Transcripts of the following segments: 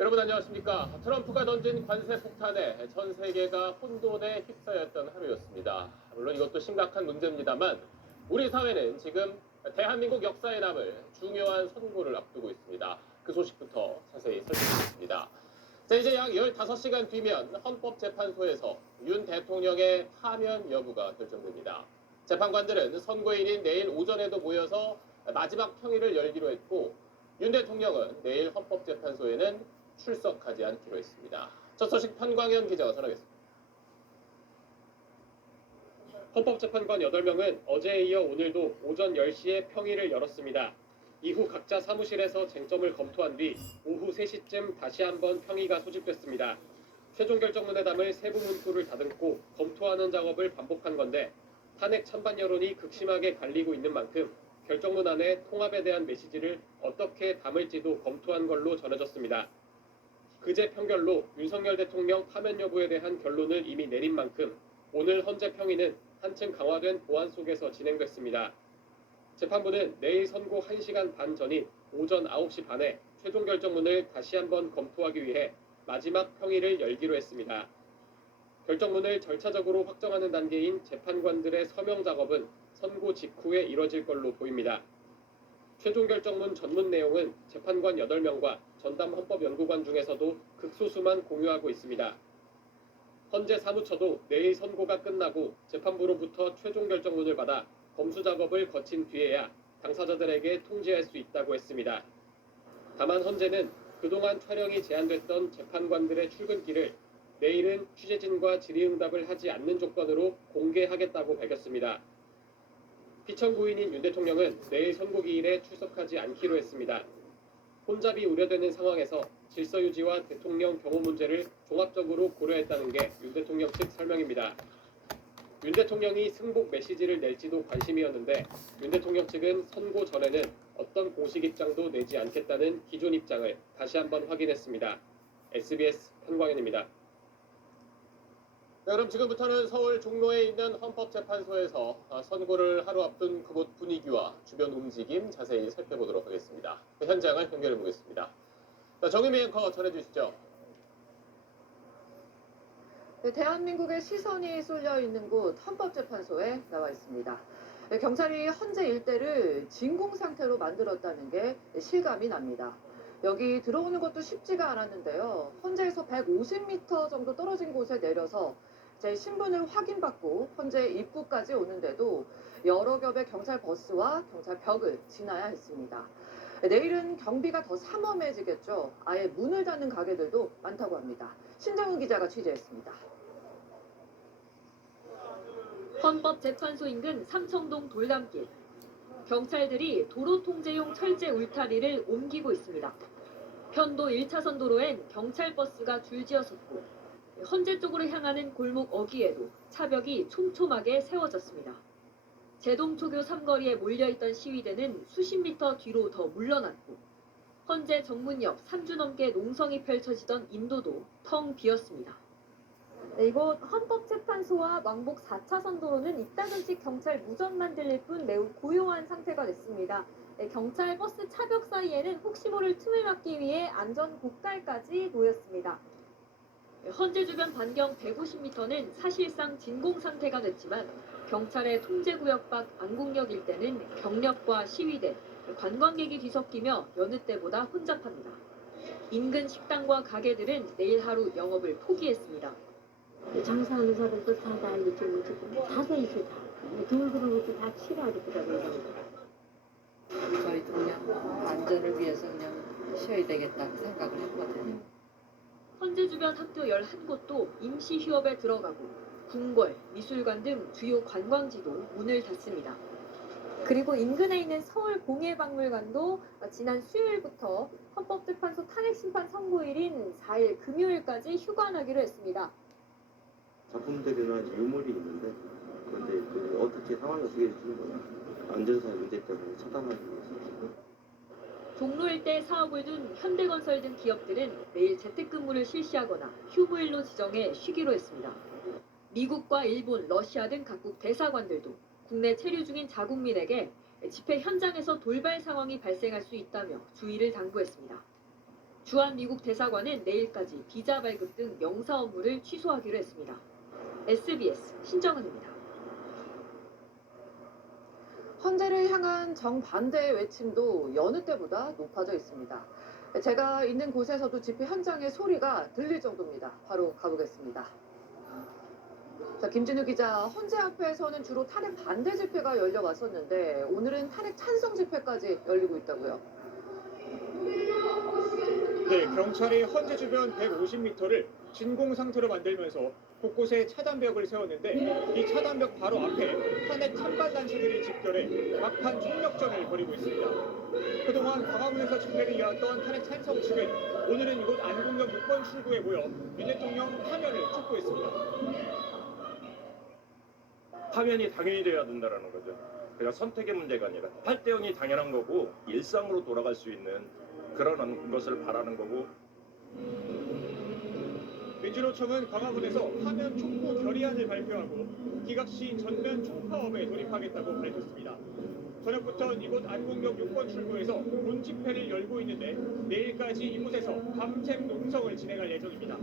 여러분 안녕하십니까. 트럼프가 던진 관세 폭탄에 전 세계가 혼돈에 휩싸였던 하루였습니다. 물론 이것도 심각한 문제입니다만 우리 사회는 지금 대한민국 역사에 남을 중요한 선고를 앞두고 있습니다. 그 소식부터 자세히 살펴보겠습니다. 자, 이제 약 15시간 뒤면 헌법재판소에서 윤 대통령의 파면 여부가 결정됩니다. 재판관들은 선고일인 내일 오전에도 모여서 마지막 평의를 열기로 했고 윤 대통령은 내일 헌법재판소에는 출석하지 않기로 했습니다. 첫 소식 편광현 기자가 전하겠습니다. 헌법재판관 8명은 어제에 이어 오늘도 오전 10시에 평의를 열었습니다. 이후 각자 사무실에서 쟁점을 검토한 뒤 오후 3시쯤 다시 한번 평의가 소집됐습니다. 최종 결정문에 담을 세부 문구를 다듬고 검토하는 작업을 반복한 건데 탄핵 찬반 여론이 극심하게 갈리고 있는 만큼 결정문 안에 통합에 대한 메시지를 어떻게 담을지도 검토한 걸로 전해졌습니다. 그제 평결로 윤석열 대통령 파면 여부에 대한 결론을 이미 내린 만큼 오늘 헌재 평의는 한층 강화된 보안 속에서 진행됐습니다. 재판부는 내일 선고 1시간 반 전인 오전 9시 반에 최종 결정문을 다시 한번 검토하기 위해 마지막 평의를 열기로 했습니다. 결정문을 절차적으로 확정하는 단계인 재판관들의 서명 작업은 선고 직후에 이뤄질 걸로 보입니다. 최종 결정문 전문 내용은 재판관 8명과 전담 헌법연구관 중에서도 극소수만 공유하고 있습니다. 헌재 사무처도 내일 선고가 끝나고 재판부로부터 최종 결정문을 받아 검수 작업을 거친 뒤에야 당사자들에게 통지할 수 있다고 했습니다. 다만 헌재는 그동안 촬영이 제한됐던 재판관들의 출근길을 내일은 취재진과 질의응답을 하지 않는 조건으로 공개하겠다고 밝혔습니다. 피청구인인 윤 대통령은 내일 선고기일에 출석하지 않기로 했습니다. 혼잡이 우려되는 상황에서 질서 유지와 대통령 경호 문제를 종합적으로 고려했다는 게 윤 대통령 측 설명입니다. 윤 대통령이 승복 메시지를 낼지도 관심이었는데 윤 대통령 측은 선고 전에는 어떤 공식 입장도 내지 않겠다는 기존 입장을 다시 한번 확인했습니다. SBS 편광현입니다. 네, 그럼 지금부터는 서울 종로에 있는 헌법재판소에서 선고를 하루 앞둔 그곳 분위기와 주변 움직임 자세히 살펴보도록 하겠습니다. 현장을 연결해 보겠습니다. 정유미 앵커 전해주시죠. 네, 대한민국의 시선이 쏠려 있는 곳 헌법재판소에 나와 있습니다. 네, 경찰이 헌재 일대를 진공 상태로 만들었다는 게 실감이 납니다. 여기 들어오는 것도 쉽지가 않았는데요. 헌재에서 150m 정도 떨어진 곳에 내려서 제 신분을 확인받고 헌재 입구까지 오는데도 여러 겹의 경찰 버스와 경찰 벽을 지나야 했습니다. 내일은 경비가 더 삼엄해지겠죠. 아예 문을 닫는 가게들도 많다고 합니다. 신정훈 기자가 취재했습니다. 헌법재판소 인근 삼청동 돌담길. 경찰들이 도로 통제용 철제 울타리를 옮기고 있습니다. 편도 1차선 도로엔 경찰버스가 줄지어섰고 헌재 쪽으로 향하는 골목 어귀에도 차벽이 촘촘하게 세워졌습니다. 제동초교 삼거리에 몰려있던 시위대는 수십 미터 뒤로 더 물러났고 헌재 정문역 3주 넘게 농성이 펼쳐지던 인도도 텅 비었습니다. 네, 이곳 헌법재판소와 왕복 4차선 도로는 이따금씩 경찰 무전만 들릴 뿐 매우 고요한 상태가 됐습니다. 네, 경찰 버스 차벽 사이에는 혹시 모를 틈을 막기 위해 안전 고깔까지 놓였습니다. 헌재 주변 반경 150m는 사실상 진공 상태가 됐지만 경찰의 통제구역 밖 안국역 일대는 경력과 시위대, 관광객이 뒤섞이며 여느 때보다 혼잡합니다. 인근 식당과 가게들은 내일 하루 영업을 포기했습니다. 장사하는 사람도 다 이렇게 오고 다서 이렇게 다 돈 그런 것도 다 싫어하고 그러더라고요. 저희도 그냥 안전을 위해서 그냥 쉬어야 되겠다 생각을 했거든요. 헌재 주변 학교 11곳도 임시 휴업에 들어가고 궁궐, 미술관 등 주요 관광지도 문을 닫습니다. 그리고 인근에 있는 서울공예박물관도 지난 수요일부터 헌법재판소 탄핵심판 선고일인 4일 금요일까지 휴관하기로 했습니다. 작품들이나 유물이 있는데 그런데 어떻게 상황이 어떻게 될지는 안전사의 문제 때문에 차단하기 위해서. 종로 일대 사업을 둔 현대건설 등 기업들은 내일 재택근무를 실시하거나 휴무일로 지정해 쉬기로 했습니다. 미국과 일본, 러시아 등 각국 대사관들도 국내 체류 중인 자국민에게 집회 현장에서 돌발 상황이 발생할 수 있다며 주의를 당부했습니다. 주한 미국 대사관은 내일까지 비자 발급 등 영사 업무를 취소하기로 했습니다. SBS 신정은입니다. 헌재를 향한 정반대의 외침도 여느 때보다 높아져 있습니다. 제가 있는 곳에서도 집회 현장의 소리가 들릴 정도입니다. 바로 가보겠습니다. 자, 김진우 기자, 헌재 앞에서는 주로 탄핵 반대 집회가 열려왔었는데 오늘은 탄핵 찬성 집회까지 열리고 있다고요. 네, 경찰이 헌재 주변 150m를 진공 상태로 만들면서 곳곳에 차단벽을 세웠는데 이 차단벽 바로 앞에 탄핵 찬반 단체들이 집결해 막판 총력전을 벌이고 있습니다. 그동안 광화문에서 집회를 이어왔던 탄핵 찬성 측은 오늘은 이곳 안국역 6번 출구에 모여 윤 대통령 파면을 촉구했습니다. 파면이 당연히 돼야 된다는 거죠. 그냥 선택의 문제가 아니라 8대 0이 당연한 거고 일상으로 돌아갈 수 있는 그런 것을 바라는 거고. 민주노총은 광화문에서 파면 촉구 결의안을 발표하고 기각시 전면 총파업에 돌입하겠다고 밝혔습니다. 저녁부터 이곳 안국역 6번 출구에서 군 집회를 열고 있는데 내일까지 이곳에서 밤샘 농성을 진행할 예정입니다.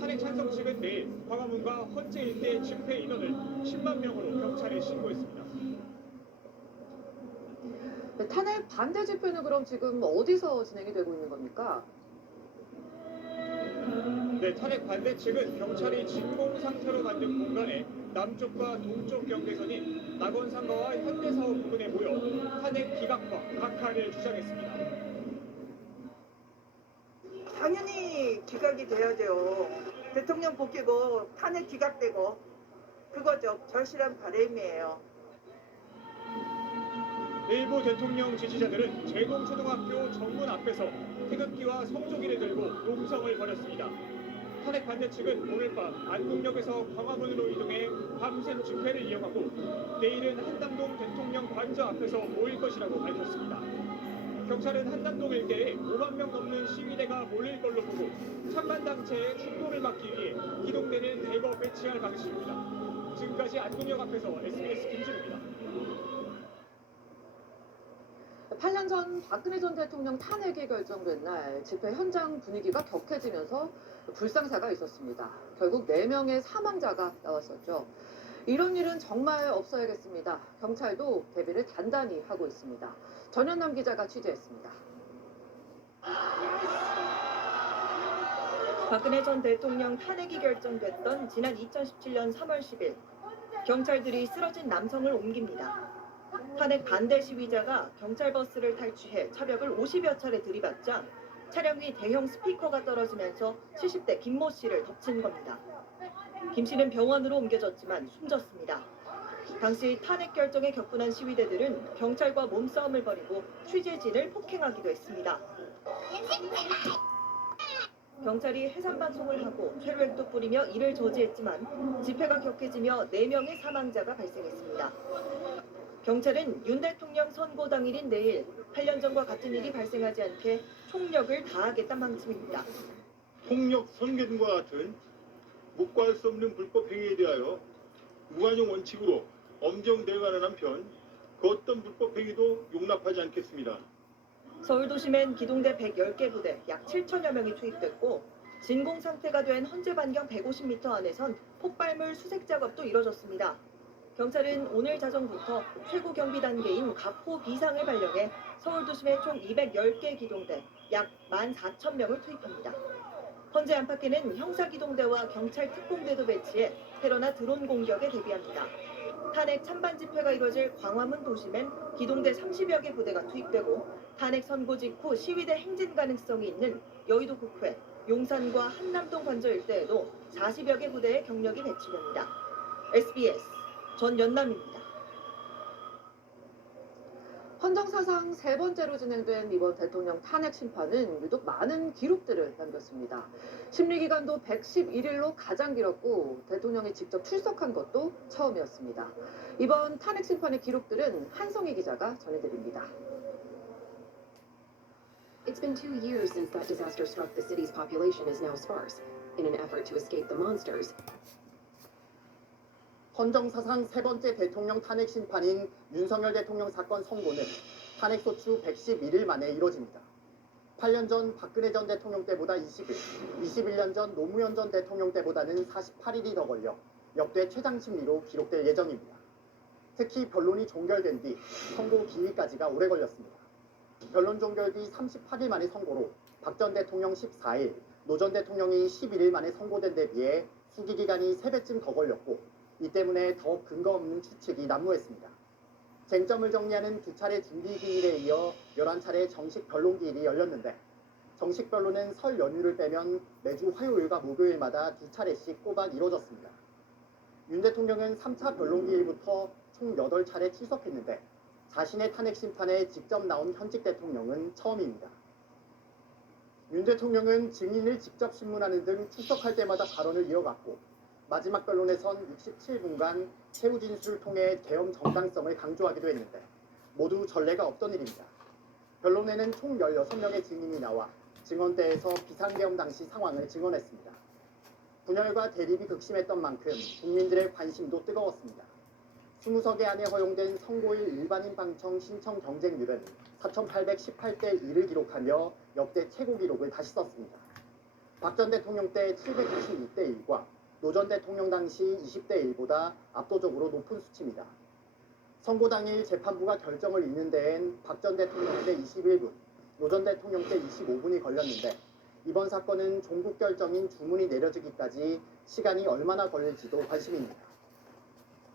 탄핵 찬성 측은 내일 광화문과 헌재 일대 집회 인원을 10만 명으로 경찰에 신고했습니다. 탄핵 반대 집회는 그럼 지금 어디서 진행이 되고 있는 겁니까? 네, 탄핵 반대 측은 경찰이 진공 상태로 만든 공간에 남쪽과 동쪽 경계선인 낙원상가와 현대사업 부근에 모여 탄핵 기각과 각하를 주장했습니다. 당연히 기각이 돼야죠. 대통령 복귀고 탄핵 기각되고 그거죠. 절실한 바람이에요. 일부 대통령 지지자들은 제동초등학교 정문 앞에서 태극기와 성조기를 들고 농성을 벌였습니다. 탄핵 반대 측은 오늘 밤 안국역에서 광화문으로 이동해 밤샘 집회를 이어가고 내일은 한남동 대통령 관저 앞에서 모일 것이라고 밝혔습니다. 경찰은 한남동 일대에 5만 명 넘는 시위대가 몰릴 걸로 보고 찬반 단체의 충돌을 막기 위해 기동대를 대거 배치할 방식입니다. 지금까지 안국역 앞에서 SBS 김진우입니다. 8년 전 박근혜 전 대통령 탄핵이 결정된 날 집회 현장 분위기가 격해지면서 불상사가 있었습니다. 결국 4명의 사망자가 나왔었죠. 이런 일은 정말 없어야겠습니다. 경찰도 대비를 단단히 하고 있습니다. 전현남 기자가 취재했습니다. 박근혜 전 대통령 탄핵이 결정됐던 지난 2017년 3월 10일 경찰들이 쓰러진 남성을 옮깁니다. 탄핵 반대 시위자가 경찰 버스를 탈취해 차벽을 50여 차례 들이받자 차량 위 대형 스피커가 떨어지면서 70대 김모 씨를 덮친 겁니다. 김 씨는 병원으로 옮겨졌지만 숨졌습니다. 당시 탄핵 결정에 격분한 시위대들은 경찰과 몸싸움을 벌이고 취재진을 폭행하기도 했습니다. 경찰이 해산방송을 하고 최루액도 뿌리며 이를 저지했지만 집회가 격해지며 4명의 사망자가 발생했습니다. 경찰은 윤 대통령 선고 당일인 내일 8년 전과 같은 일이 발생하지 않게 총력을 다하겠다는 방침입니다. 폭력 선거 등과 같은 묵과할 수 없는 불법 행위에 대하여 무관용 원칙으로 엄정 대응하는 한편 그 어떤 불법 행위도 용납하지 않겠습니다. 서울도심엔 기동대 110개 부대 약 7천여 명이 투입됐고 진공 상태가 된 헌재 반경 150m 안에선 폭발물 수색 작업도 이뤄졌습니다. 경찰은 오늘 자정부터 최고 경비 단계인 가포 비상을 발령해 서울도심에 총 210개 기동대 약 14,000명을 투입합니다. 헌재 안팎에는 형사기동대와 경찰 특공대도 배치해 테러나 드론 공격에 대비합니다. 탄핵 찬반 집회가 이뤄질 광화문 도심엔 기동대 30여 개 부대가 투입되고 탄핵 선고 직후 시위대 행진 가능성이 있는 여의도 국회, 용산과 한남동 관저 일대에도 40여 개 부대의 경력이 배치됩니다. SBS 전연남입니다. 헌정사상 3번째로 진행된 이번 대통령 탄핵 심판은 유독 많은 기록들을 남겼습니다. 심리기간도 111일로 가장 길었고 대통령이 직접 출석한 것도 처음이었습니다. 이번 탄핵 심판의 기록들은 한성희 기자가 전해드립니다. It's been 2 years since that disaster struck the city's population is now sparse. In an effort to escape the monsters, 헌정사상 3번째 대통령 탄핵 심판인 윤석열 대통령 사건 선고는 탄핵소추 111일 만에 이뤄집니다. 8년 전 박근혜 전 대통령 때보다 20일, 21년 전 노무현 전 대통령 때보다는 48일이 더 걸려 역대 최장 심리로 기록될 예정입니다. 특히 변론이 종결된 뒤 선고 기일까지가 오래 걸렸습니다. 변론 종결 뒤 38일 만에 선고로 박 전 대통령 14일, 노 전 대통령이 11일 만에 선고된 데 비해 수기 기간이 3배쯤 더 걸렸고 이 때문에 더 근거 없는 추측이 난무했습니다. 쟁점을 정리하는 2차례 준비 기일에 이어 11차례 정식 변론 기일이 열렸는데 정식 변론은 설 연휴를 빼면 매주 화요일과 목요일마다 2차례씩 꼬박 이뤄졌습니다. 윤 대통령은 3차 변론 기일부터 총 8차례 출석했는데 자신의 탄핵 심판에 직접 나온 현직 대통령은 처음입니다. 윤 대통령은 증인을 직접 신문하는 등 출석할 때마다 발언을 이어갔고 마지막 변론에선 67분간 최후 진술을 통해 계엄 정당성을 강조하기도 했는데 모두 전례가 없던 일입니다. 변론에는 총 16명의 증인이 나와 증언대에서 비상계엄 당시 상황을 증언했습니다. 분열과 대립이 극심했던 만큼 국민들의 관심도 뜨거웠습니다. 20석에 안에 허용된 선고일 일반인 방청 신청 경쟁률은 4,818대 1을 기록하며 역대 최고 기록을 다시 썼습니다. 박 전 대통령 때 796대 1과 노 전 대통령 당시 20대 1보다 압도적으로 높은 수치입니다. 선고 당일 재판부가 결정을 읽는 데엔 박 전 대통령 때 21분, 노 전 대통령 때 25분이 걸렸는데 이번 사건은 종국 결정인 주문이 내려지기까지 시간이 얼마나 걸릴지도 관심입니다.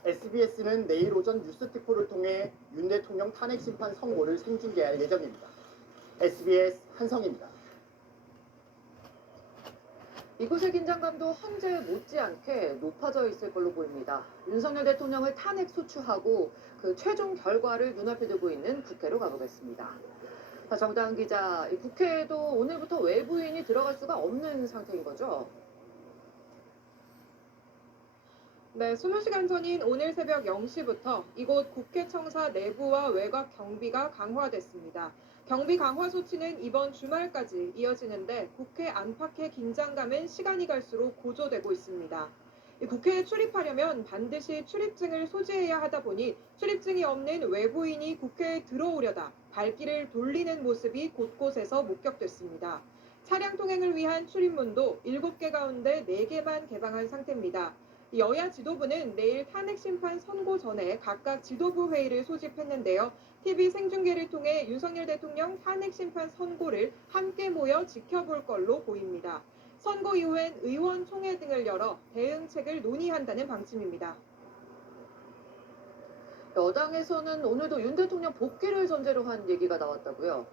SBS는 내일 오전 뉴스특보를 통해 윤 대통령 탄핵 심판 선고를 생중계할 예정입니다. SBS 한성입니다. 이곳의 긴장감도 헌재 못지않게 높아져 있을 걸로 보입니다. 윤석열 대통령을 탄핵 소추하고 그 최종 결과를 눈앞에 두고 있는 국회로 가보겠습니다. 자, 정다은 기자, 이 국회에도 오늘부터 외부인이 들어갈 수가 없는 상태인 거죠? 네, 20시간 전인 오늘 새벽 0시부터 이곳 국회 청사 내부와 외곽 경비가 강화됐습니다. 경비 강화 소치는 이번 주말까지 이어지는데 국회 안팎의 긴장감은 시간이 갈수록 고조되고 있습니다. 국회에 출입하려면 반드시 출입증을 소지해야 하다 보니 출입증이 없는 외부인이 국회에 들어오려다 발길을 돌리는 모습이 곳곳에서 목격됐습니다. 차량 통행을 위한 출입문도 7개 가운데 4개만 개방한 상태입니다. 여야 지도부는 내일 탄핵 심판 선고 전에 각각 지도부 회의를 소집했는데요. TV 생중계를 통해 윤석열 대통령 탄핵 심판 선고를 함께 모여 지켜볼 걸로 보입니다. 선고 이후엔 의원총회 등을 열어 대응책을 논의한다는 방침입니다. 여당에서는 오늘도 윤 대통령 복귀를 전제로 한 얘기가 나왔다고요?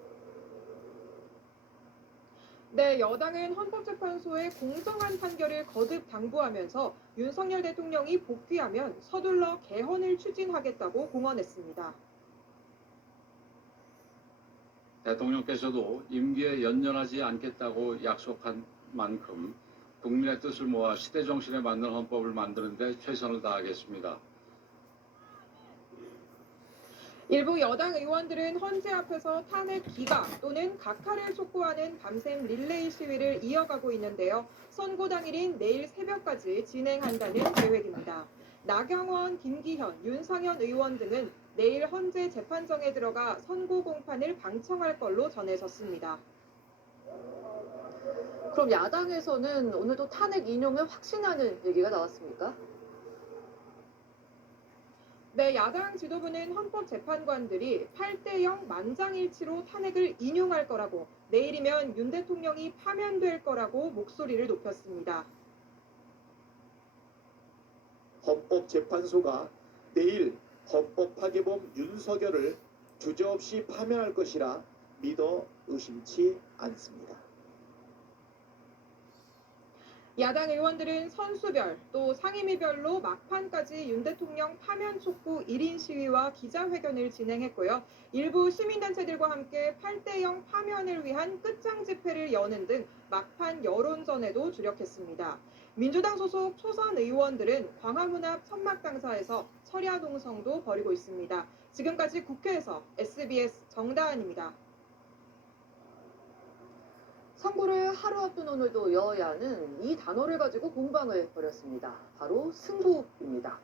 네, 여당은 헌법재판소의 공정한 판결을 거듭 당부하면서 윤석열 대통령이 복귀하면 서둘러 개헌을 추진하겠다고 공언했습니다. 대통령께서도 임기에 연연하지 않겠다고 약속한 만큼 국민의 뜻을 모아 시대 정신에 맞는 헌법을 만드는 데 최선을 다하겠습니다. 일부 여당 의원들은 헌재 앞에서 탄핵 기각 또는 각하를 촉구하는 밤샘 릴레이 시위를 이어가고 있는데요. 선고 당일인 내일 새벽까지 진행한다는 계획입니다. 나경원, 김기현, 윤상현 의원 등은 내일 헌재 재판정에 들어가 선고 공판을 방청할 걸로 전해졌습니다. 그럼 야당에서는 오늘도 탄핵 인용을 확신하는 얘기가 나왔습니까? 네, 야당 지도부는 헌법재판관들이 8대0 만장일치로 탄핵을 인용할 거라고 내일이면 윤 대통령이 파면될 거라고 목소리를 높였습니다. 헌법재판소가 내일 헌법 파괴범 윤석열을 주저없이 파면할 것이라 믿어 의심치 않습니다. 야당 의원들은 선수별 또 상임위별로 막판까지 윤 대통령 파면 촉구 1인 시위와 기자회견을 진행했고요. 일부 시민단체들과 함께 8대0 파면을 위한 끝장 집회를 여는 등 막판 여론전에도 주력했습니다. 민주당 소속 초선 의원들은 광화문 앞 천막당사에서 철야 농성도 벌이고 있습니다. 지금까지 국회에서 SBS 정다은입니다. 선고를 하루 앞둔 오늘도 여야는 이 단어를 가지고 공방을 벌였습니다. 바로 승복입니다.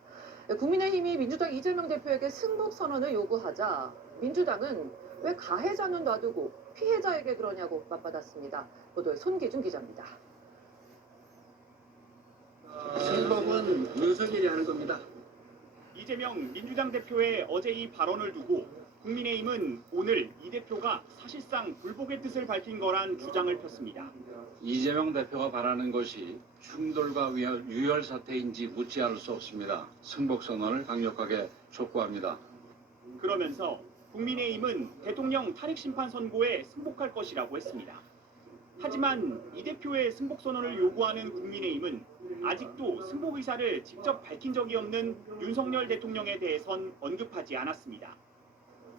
국민의힘이 민주당 이재명 대표에게 승복 선언을 요구하자 민주당은 왜 가해자는 놔두고 피해자에게 그러냐고 맞받았습니다. 보도에 손기준 기자입니다. 승복은 윤석열이 하는 겁니다. 이재명 민주당 대표의 어제 이 발언을 두고 국민의힘은 오늘 이 대표가 사실상 불복의 뜻을 밝힌 거란 주장을 폈습니다. 이재명 대표가 바라는 것이 충돌과 유혈 사태인지 묻지 않을 수 없습니다. 승복 선언을 강력하게 촉구합니다. 그러면서 국민의힘은 대통령 탄핵 심판 선고에 승복할 것이라고 했습니다. 하지만 이 대표의 승복 선언을 요구하는 국민의힘은 아직도 승복 의사를 직접 밝힌 적이 없는 윤석열 대통령에 대해선 언급하지 않았습니다.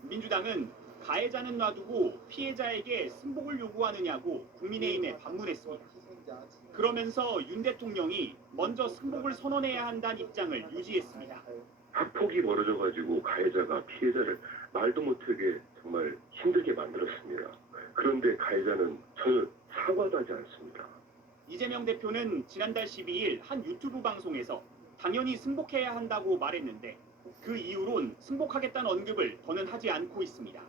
민주당은 가해자는 놔두고 피해자에게 승복을 요구하느냐고 국민의힘에 반문했습니다. 그러면서 윤 대통령이 먼저 승복을 선언해야 한다는 입장을 유지했습니다. 학폭이 벌어져가지고 가해자가 피해자를 말도 못하게 정말 힘들게 만들었습니다. 그런데 가해자는 전혀 사과도 하지 않습니다. 이재명 대표는 지난달 12일 한 유튜브 방송에서 당연히 승복해야 한다고 말했는데 그 이후론 승복하겠다는 언급을 더는 하지 않고 있습니다.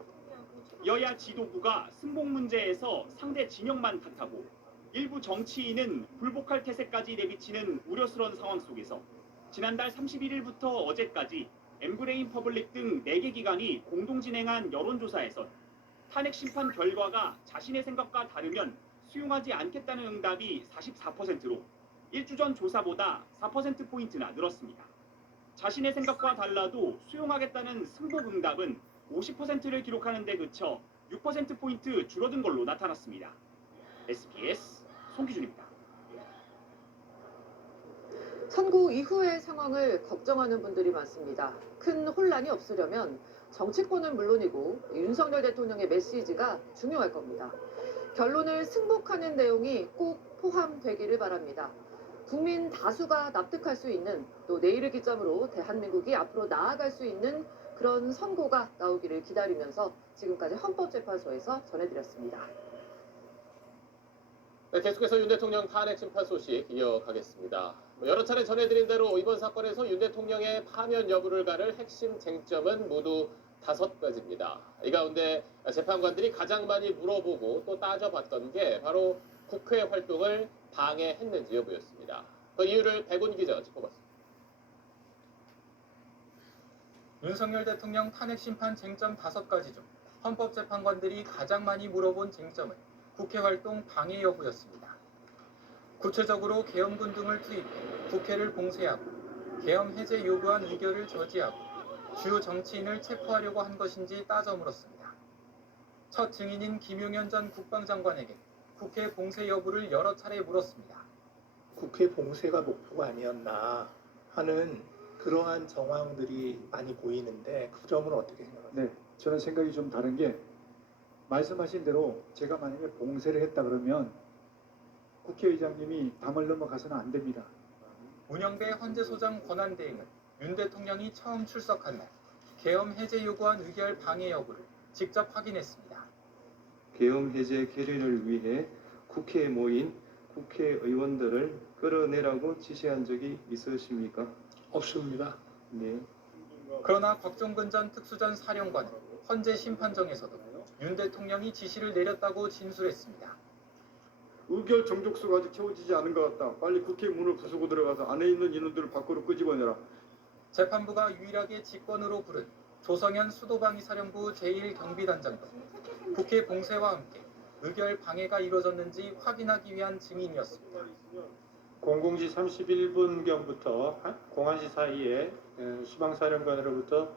여야 지도부가 승복 문제에서 상대 진영만 탓하고 일부 정치인은 불복할 태세까지 내비치는 우려스러운 상황 속에서 지난달 31일부터 어제까지 엠브레인 퍼블릭 등 4개 기관이 공동 진행한 여론조사에선 탄핵 심판 결과가 자신의 생각과 다르면 수용하지 않겠다는 응답이 44%로 1주 전 조사보다 4%포인트나 늘었습니다. 자신의 생각과 달라도 수용하겠다는 승복 응답은 50%를 기록하는 데 그쳐 6%포인트 줄어든 걸로 나타났습니다. SBS 송기준입니다. 선고 이후의 상황을 걱정하는 분들이 많습니다. 큰 혼란이 없으려면 정치권은 물론이고 윤석열 대통령의 메시지가 중요할 겁니다. 결론을 승복하는 내용이 꼭 포함되기를 바랍니다. 국민 다수가 납득할 수 있는, 또 내일을 기점으로 대한민국이 앞으로 나아갈 수 있는 그런 선고가 나오기를 기다리면서 지금까지 헌법재판소에서 전해드렸습니다. 네, 계속해서 윤 대통령 탄핵 심판 소식 이어가겠습니다. 여러 차례 전해드린 대로 이번 사건에서 윤 대통령의 파면 여부를 가를 핵심 쟁점은 모두 5가지입니다. 이 가운데 재판관들이 가장 많이 물어보고 또 따져봤던 게 바로 국회 활동을 방해했는지 여부였습니다. 그 이유를 백운 기자가 짚어봤습니다. 윤석열 대통령 탄핵 심판 쟁점 5가지 중 헌법재판관들이 가장 많이 물어본 쟁점은 국회 활동 방해 여부였습니다. 구체적으로 계엄군 등을 투입해 국회를 봉쇄하고 계엄 해제 요구한 의결을 저지하고 주요 정치인을 체포하려고 한 것인지 따져 물었습니다. 첫 증인인 김용현 전 국방장관에게 국회 봉쇄 여부를 여러 차례 물었습니다. 국회 봉쇄가 목표가 아니었나 하는 그러한 정황들이 많이 보이는데 그 점은 어떻게 생각하세요? 네, 저는 생각이 좀 다른 게 말씀하신 대로 제가 만약에 봉쇄를 했다 그러면 국회의장님이 담을 넘어가서는 안 됩니다. 문영배 헌재소장 권한대행은 윤 대통령이 처음 출석한 날 계엄 해제 요구한 의결 방해 여부를 직접 확인했습니다. 계엄 해제 결의를 위해 국회에 모인 국회의원들을 끌어내라고 지시한 적이 있으십니까? 없습니다. 네. 그러나 곽종근 전 특수전 사령관은 헌재 심판정에서도 윤 대통령이 지시를 내렸다고 진술했습니다. 의결 정족수가 아직 채워지지 않은 것 같다. 빨리 국회 문을 부수고 들어가서 안에 있는 인원들을 밖으로 끄집어내라. 재판부가 유일하게 직권으로 부른 조성현 수도방위사령부 제1경비단장도 국회 봉쇄와 함께 의결 방해가 이루어졌는지 확인하기 위한 증인이었습니다. 00시 31분경부터 01시 사이에 수방사령관으로부터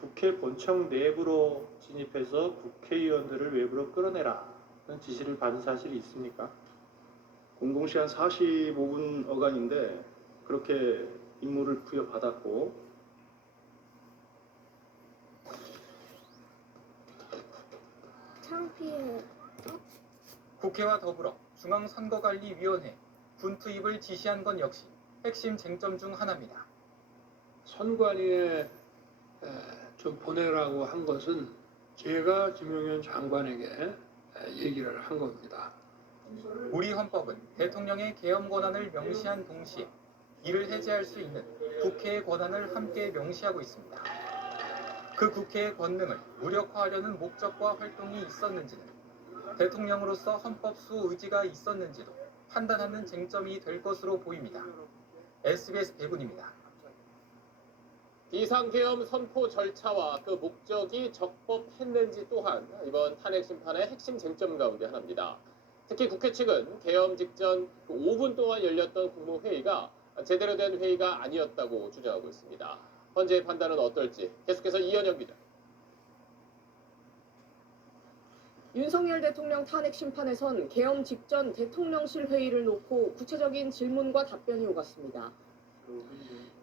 국회 본청 내부로 진입해서 국회의원들을 외부로 끌어내라는 지시를 받은 사실이 있습니까? 00시 한 45분 어간인데 그렇게 임무를 부여받았고 창피해. 국회와 더불어 중앙선거관리위원회 군 투입을 지시한 건 역시 핵심 쟁점 중 하나입니다. 선관위에 좀 보내라고 한 것은 제가 김용현 장관에게 얘기를 한 겁니다. 우리 헌법은 대통령의 계엄 권한을 명시한 동시에 이를 해제할 수 있는 국회의 권한을 함께 명시하고 있습니다. 그 국회의 권능을 무력화하려는 목적과 활동이 있었는지는 대통령으로서 헌법 수호 의지가 있었는지도 판단하는 쟁점이 될 것으로 보입니다. SBS 배군입니다. 비상계엄 선포 절차와 그 목적이 적법했는지 또한 이번 탄핵 심판의 핵심 쟁점 가운데 하나입니다. 특히 국회 측은 계엄 직전 5분 동안 열렸던 국무회의가 제대로 된 회의가 아니었다고 주장하고 있습니다. 현재의 판단은 어떨지 계속해서 이현영 기자. 윤석열 대통령 탄핵 심판에선 계엄 직전 대통령실 회의를 놓고 구체적인 질문과 답변이 오갔습니다.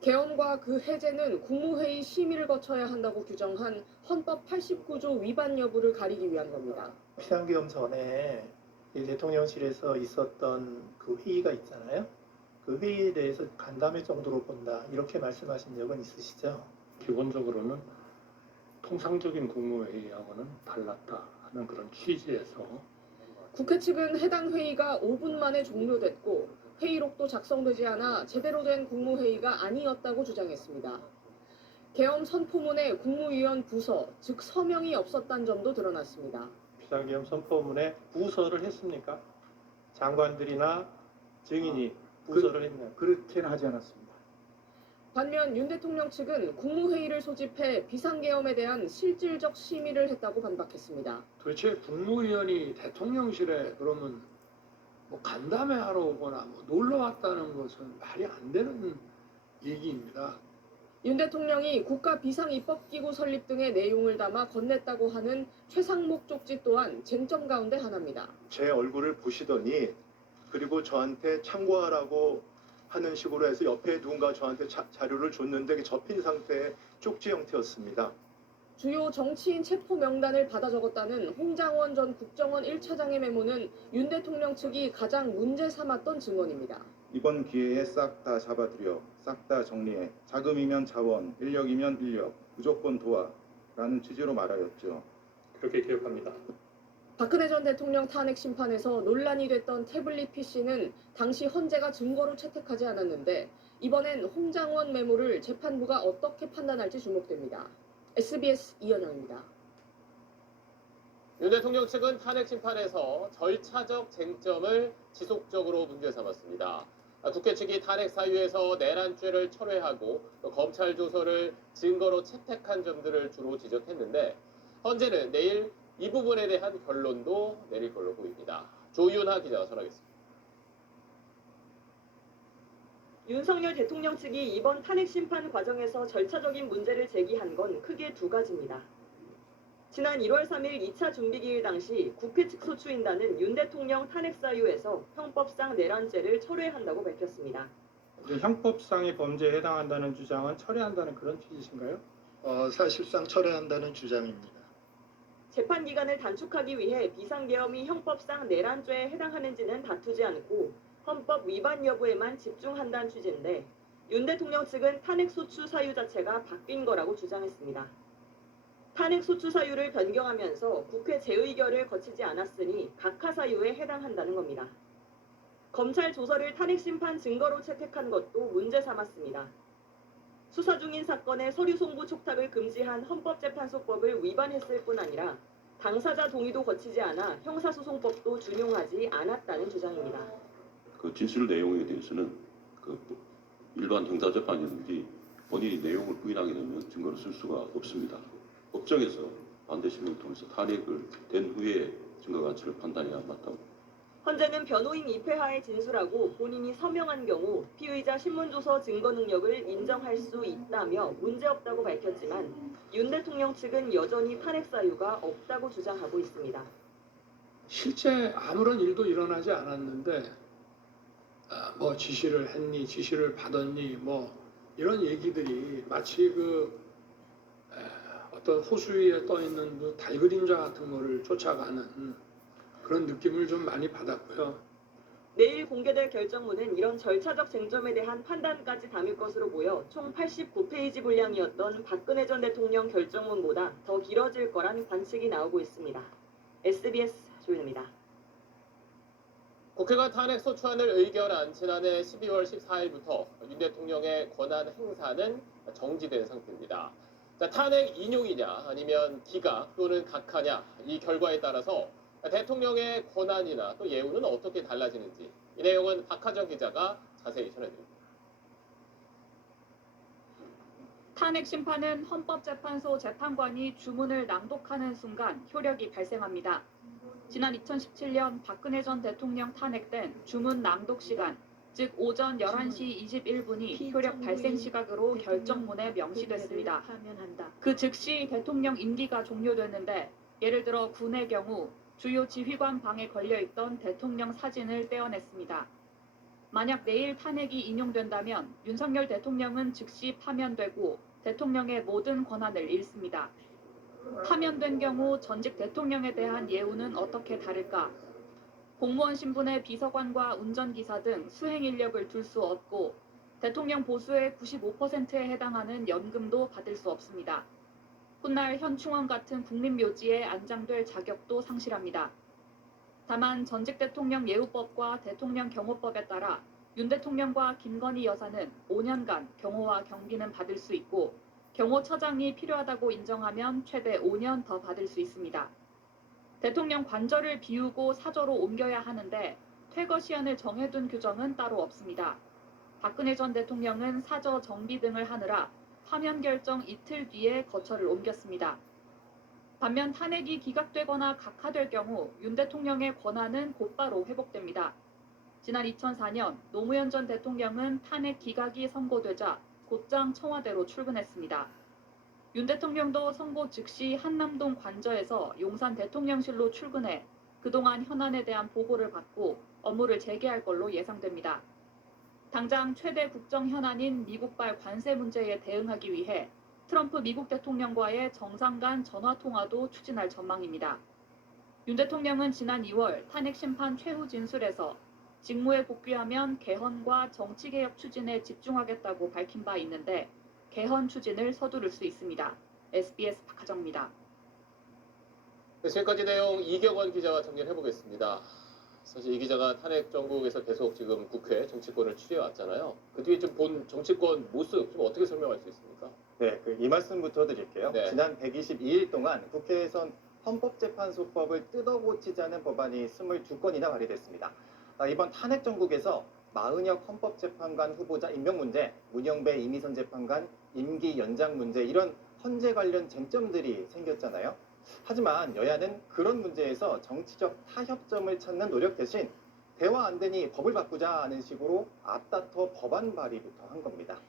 계엄과 그 해제는 국무회의 심의를 거쳐야 한다고 규정한 헌법 89조 위반 여부를 가리기 위한 겁니다. 비상계엄 전에 이 대통령실에서 있었던 그 회의가 있잖아요. 그 회의에 대해서 간담회 정도로 본다 이렇게 말씀하신 적은 있으시죠? 기본적으로는 통상적인 국무회의하고는 달랐다 하는 그런 취지에서 국회 측은 해당 회의가 5분 만에 종료됐고 회의록도 작성되지 않아 제대로 된 국무회의가 아니었다고 주장했습니다. 계엄 선포문에 국무위원 부서, 즉 서명이 없었다는 점도 드러났습니다. 비상계엄 선포문에 부서를 했습니까? 장관들이나 증인이 부서를 했나요? 그렇게는 하지 않았습니다. 반면 윤 대통령 측은 국무회의를 소집해 비상계엄에 대한 실질적 심의를 했다고 반박했습니다. 도대체 국무위원이 대통령실에 그러면 뭐 간담회 하러 오거나 뭐 놀러 왔다는 것은 말이 안 되는 얘기입니다. 윤 대통령이 국가비상입법기구 설립 등의 내용을 담아 건넸다고 하는 최상목 쪽지 또한 쟁점 가운데 하나입니다. 제 얼굴을 보시더니 그리고 저한테 참고하라고 하는 식으로 해서 옆에 누군가 저한테 자료를 줬는데 그게 접힌 상태의 쪽지 형태였습니다. 주요 정치인 체포 명단을 받아 적었다는 홍장원 전 국정원 1차장의 메모는 윤 대통령 측이 가장 문제 삼았던 증언입니다. 이번 기회에 싹 다 잡아들여, 싹 다 정리해, 자금이면 자원, 인력이면 인력, 무조건 도와 라는 취지로 말하였죠. 그렇게 기억합니다. 박근혜 전 대통령 탄핵 심판에서 논란이 됐던 태블릿 PC는 당시 헌재가 증거로 채택하지 않았는데 이번엔 홍장원 메모를 재판부가 어떻게 판단할지 주목됩니다. SBS 이현영입니다. 윤 대통령 측은 탄핵 심판에서 절차적 쟁점을 지속적으로 문제 삼았습니다. 국회 측이 탄핵 사유에서 내란죄를 철회하고 검찰 조서를 증거로 채택한 점들을 주로 지적했는데 헌재는 내일 이 부분에 대한 결론도 내릴 걸로 보입니다. 조윤하 기자가 전하겠습니다. 윤석열 대통령 측이 이번 탄핵 심판 과정에서 절차적인 문제를 제기한 건 크게 두 가지입니다. 지난 1월 3일 2차 준비기일 당시 국회 측 소추인단은 윤 대통령 탄핵 사유에서 형법상 내란죄를 철회한다고 밝혔습니다. 형법상의 범죄에 해당한다는 주장은 철회한다는 그런 취지신가요? 사실상 철회한다는 주장입니다. 재판 기간을 단축하기 위해 비상계엄이 형법상 내란죄에 해당하는지는 다투지 않고 헌법 위반 여부에만 집중한다는 취지인데 윤 대통령 측은 탄핵 소추 사유 자체가 바뀐 거라고 주장했습니다. 탄핵 소추 사유를 변경하면서 국회 재의결을 거치지 않았으니 각하 사유에 해당한다는 겁니다. 검찰 조서를 탄핵 심판 증거로 채택한 것도 문제 삼았습니다. 수사 중인 사건의 서류 송부 촉탁을 금지한 헌법재판소법을 위반했을 뿐 아니라 당사자 동의도 거치지 않아 형사소송법도 준용하지 않았다는 주장입니다. 그 진술 내용에 대해서는 그 일반 형사재판이든지 본인이 내용을 부인하게 되면 증거를 쓸 수가 없습니다. 법정에서 반대 신문을 통해서 탄핵을 된 후에 증거 가치를 판단해야 맞다고. 헌재는 변호인 입회하에 진술하고 본인이 서명한 경우 피의자 신문조서 증거 능력을 인정할 수 있다며 문제없다고 밝혔지만 윤 대통령 측은 여전히 탄핵 사유가 없다고 주장하고 있습니다. 실제 아무런 일도 일어나지 않았는데 뭐 지시를 했니, 지시를 받았니, 뭐 이런 얘기들이 마치 어떤 호수 위에 떠 있는 그 달그림자 같은 거를 쫓아가는 그런 느낌을 좀 많이 받았고요. 내일 공개될 결정문은 이런 절차적 쟁점에 대한 판단까지 담을 것으로 보여 총 89페이지 분량이었던 박근혜 전 대통령 결정문보다 더 길어질 거란 관측이 나오고 있습니다. SBS 조윤입니다. 국회가 탄핵 소추안을 의결한 지난해 12월 14일부터 윤 대통령의 권한 행사는 정지된 상태입니다. 탄핵 인용이냐 아니면 기각 또는 각하냐 이 결과에 따라서 대통령의 권한이나 또 예우는 어떻게 달라지는지 이 내용은 박하정 기자가 자세히 전해드립니다. 탄핵 심판은 헌법재판소 재판관이 주문을 낭독하는 순간 효력이 발생합니다. 지난 2017년 박근혜 전 대통령 탄핵된 주문 낭독 시간, 즉 오전 11시 21분이 효력 발생 시각으로 결정문에 명시됐습니다. 그 즉시 대통령 임기가 종료됐는데 예를 들어 군의 경우 주요 지휘관 방에 걸려있던 대통령 사진을 떼어냈습니다. 만약 내일 탄핵이 인용된다면 윤석열 대통령은 즉시 파면되고 대통령의 모든 권한을 잃습니다. 파면된 경우 전직 대통령에 대한 예우는 어떻게 다를까? 공무원 신분의 비서관과 운전기사 등 수행 인력을 둘 수 없고 대통령 보수의 95%에 해당하는 연금도 받을 수 없습니다. 훗날 현충원 같은 국립묘지에 안장될 자격도 상실합니다. 다만 전직 대통령 예우법과 대통령 경호법에 따라 윤 대통령과 김건희 여사는 5년간 경호와 경비는 받을 수 있고 경호처장이 필요하다고 인정하면 최대 5년 더 받을 수 있습니다. 대통령 관저를 비우고 사저로 옮겨야 하는데 퇴거 시한을 정해둔 규정은 따로 없습니다. 박근혜 전 대통령은 사저 정비 등을 하느라 파면 결정 이틀 뒤에 거처를 옮겼습니다. 반면 탄핵이 기각되거나 각하될 경우 윤 대통령의 권한은 곧바로 회복됩니다. 지난 2004년 노무현 전 대통령은 탄핵 기각이 선고되자 곧장 청와대로 출근했습니다. 윤 대통령도 선고 즉시 한남동 관저에서 용산 대통령실로 출근해 그동안 현안에 대한 보고를 받고 업무를 재개할 걸로 예상됩니다. 당장 최대 국정 현안인 미국발 관세 문제에 대응하기 위해 트럼프 미국 대통령과의 정상 간 전화 통화도 추진할 전망입니다. 윤 대통령은 지난 2월 탄핵 심판 최후 진술에서 직무에 복귀하면 개헌과 정치개혁 추진에 집중하겠다고 밝힌 바 있는데 개헌 추진을 서두를 수 있습니다. SBS 박하정입니다. 네, 지금까지 내용 이경원 기자와 정리해보겠습니다. 사실 이 기자가 탄핵 정국에서 계속 지금 국회 정치권을 취재해왔잖아요. 그 뒤에 좀 본 정치권 모습 좀 어떻게 설명할 수 있습니까? 네, 이 말씀부터 드릴게요. 네. 지난 122일 동안 국회에선 헌법재판소법을 뜯어고치자는 법안이 22건이나 발의됐습니다. 이번 탄핵 정국에서 마은혁 헌법재판관 후보자 임명 문제, 문영배 이미선 재판관 임기 연장 문제 이런 헌재 관련 쟁점들이 생겼잖아요. 하지만 여야는 그런 문제에서 정치적 타협점을 찾는 노력 대신 대화 안 되니 법을 바꾸자는 식으로 앞다퉈 법안 발의부터 한 겁니다.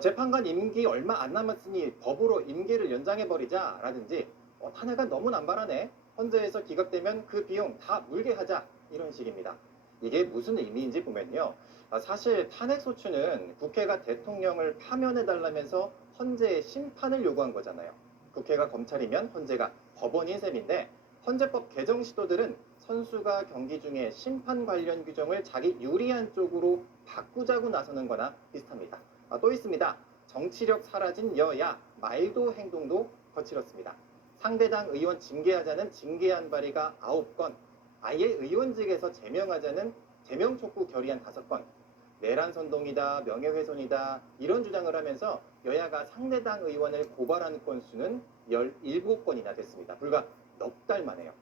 재판관 임기 얼마 안 남았으니 법으로 임기를 연장해버리자라든지 탄핵은 너무 남발하네. 헌재에서 기각되면 그 비용 다 물게 하자. 이런 식입니다. 이게 무슨 의미인지 보면요. 사실 탄핵소추는 국회가 대통령을 파면해달라면서 헌재의 심판을 요구한 거잖아요. 국회가 검찰이면 헌재가 법원인 셈인데 헌재법 개정 시도들은 선수가 경기 중에 심판 관련 규정을 자기 유리한 쪽으로 바꾸자고 나서는 거나 비슷합니다. 또 있습니다. 정치력 사라진 여야, 말도 행동도 거칠었습니다. 상대당 의원 징계하자는 징계안 발의가 9건, 아예 의원직에서 제명하자는 제명 촉구 결의안 5건, 내란 선동이다, 명예훼손이다 이런 주장을 하면서 여야가 상대당 의원을 고발한 건수는 17건이나 됐습니다. 불과 넉 달 만에요.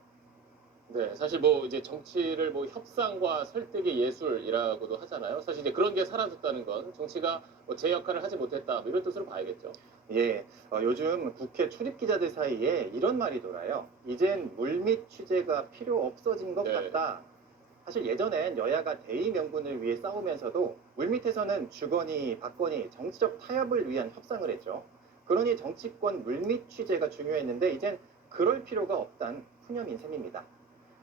네, 사실 이제 정치를 협상과 설득의 예술이라고도 하잖아요. 사실 이제 그런 게 사라졌다는 건 정치가 제 역할을 하지 못했다 이런 뜻으로 봐야겠죠. 예, 요즘 국회 출입 기자들 사이에 이런 말이 돌아요. 이젠 물밑 취재가 필요 없어진 것 같다. 사실 예전엔 여야가 대의 명분을 위해 싸우면서도 물밑에서는 주거니 받거니 정치적 타협을 위한 협상을 했죠. 그러니 정치권 물밑 취재가 중요했는데 이젠 그럴 필요가 없단 푸념인 셈입니다.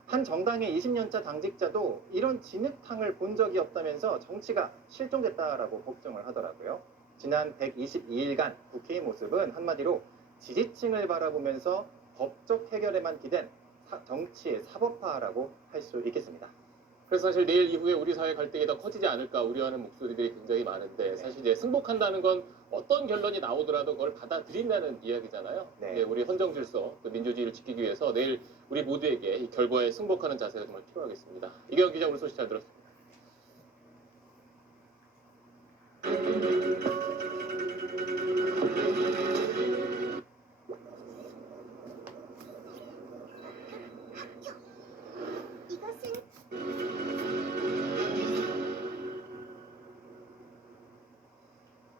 한 정당의 20년차 당직자도 이런 진흙탕을 본 적이 없다면서 정치가 실종됐다라고 걱정을 하더라고요. 지난 122일간 국회의 모습은 한마디로 지지층을 바라보면서 법적 해결에만 기댄 정치의 사법화라고 할 수 있겠습니다. 그래서 사실 내일 이후에 우리 사회 갈등이 더 커지지 않을까 우려하는 목소리들이 굉장히 많은데 사실 이제 승복한다는 건 어떤 결론이 나오더라도 그걸 받아들인다는 이야기잖아요. 네, 우리 헌정 질서, 또 민주주의를 지키기 위해서 내일 우리 모두에게 이 결과에 승복하는 자세가 정말 필요하겠습니다. 이경원 기자 오늘 소식 잘 들었습니다.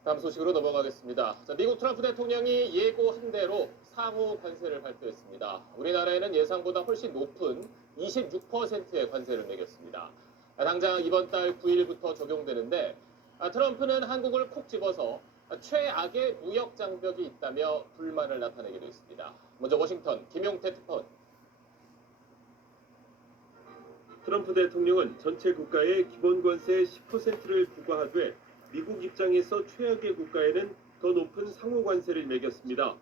다음 소식으로 넘어가겠습니다. 자, 미국 트럼프 대통령이 예고한 대로 상호 관세를 발표했습니다. 우리나라에는 예상보다 훨씬 높은 26%의 관세를 매겼습니다. 당장 이번 달 9일부터 적용되는데 트럼프는 한국을 콕 집어서 최악의 무역 장벽이 있다며 불만을 나타내기도 했습니다. 먼저 워싱턴 김용태 특파원. 트럼프 대통령은 전체 국가의 기본 관세 10%를 부과하되 미국 입장에서 최악의 국가에는 더 높은 상호 관세를 매겼습니다.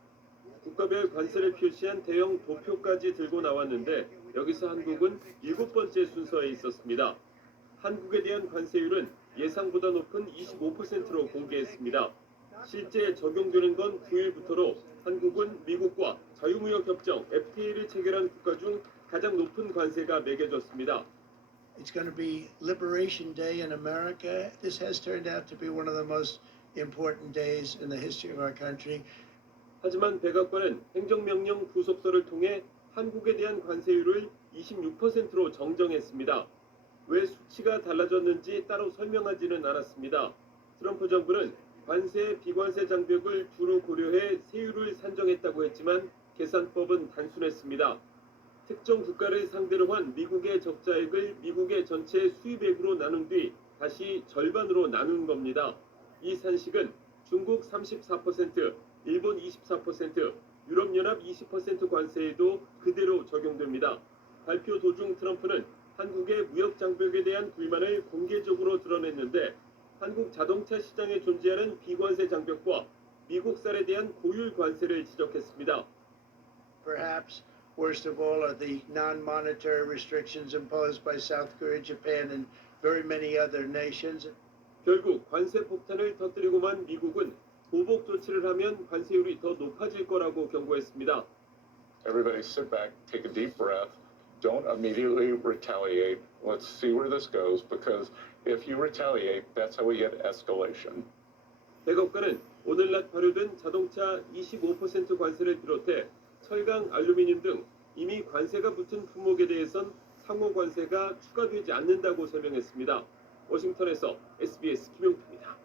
국가별 관세를 표시한 대형 도표까지 들고 나왔는데 여기서 한국은 7번째 순서에 있었습니다. 한국에 대한 관세율은 예상보다 높은 25%로 공개했습니다. 실제 적용되는 건 9일부터로 한국은 미국과 자유무역협정 FTA를 체결한 국가 중 가장 높은 관세가 매겨졌습니다. It's going to be Liberation Day in America. This has turned out to be one of the most important days in the history of our country. 하지만 백악관은 행정명령 부속서를 통해 한국에 대한 관세율을 26%로 정정했습니다. 왜 수치가 달라졌는지 따로 설명하지는 않았습니다. 트럼프 정부는 관세, 비관세 장벽을 두루 고려해 세율을 산정했다고 했지만 계산법은 단순했습니다. 특정 국가를 상대로 한 미국의 적자액을 미국의 전체 수입액으로 나눈 뒤 다시 절반으로 나눈 겁니다. 이 산식은 중국 34%, 일본 24%, 유럽연합 20% 관세에도 그대로 적용됩니다. 발표 도중 트럼프는 한국의 무역 장벽에 대한 불만을 공개적으로 드러냈는데 한국 자동차 시장에 존재하는 비관세 장벽과 미국산에 대한 고율 관세를 지적했습니다. Perhaps worst of all are the non-monetary restrictions imposed by South Korea, Japan, and very many other nations. 결국 관세 폭탄을 터뜨리고만 미국은 보복 조치를 하면 관세율이 더 높아질 거라고 경고했습니다. Everybody sit back, take a deep breath. Don't immediately retaliate. Let's see where this goes because if you retaliate, that's how we get escalation. 백악관은 오늘 낮 발효된 자동차 25% 관세를 비롯해 철강, 알루미늄 등 이미 관세가 붙은 품목에 대해선 상호 관세가 추가되지 않는다고 설명했습니다. 워싱턴에서 SBS 김용태입니다.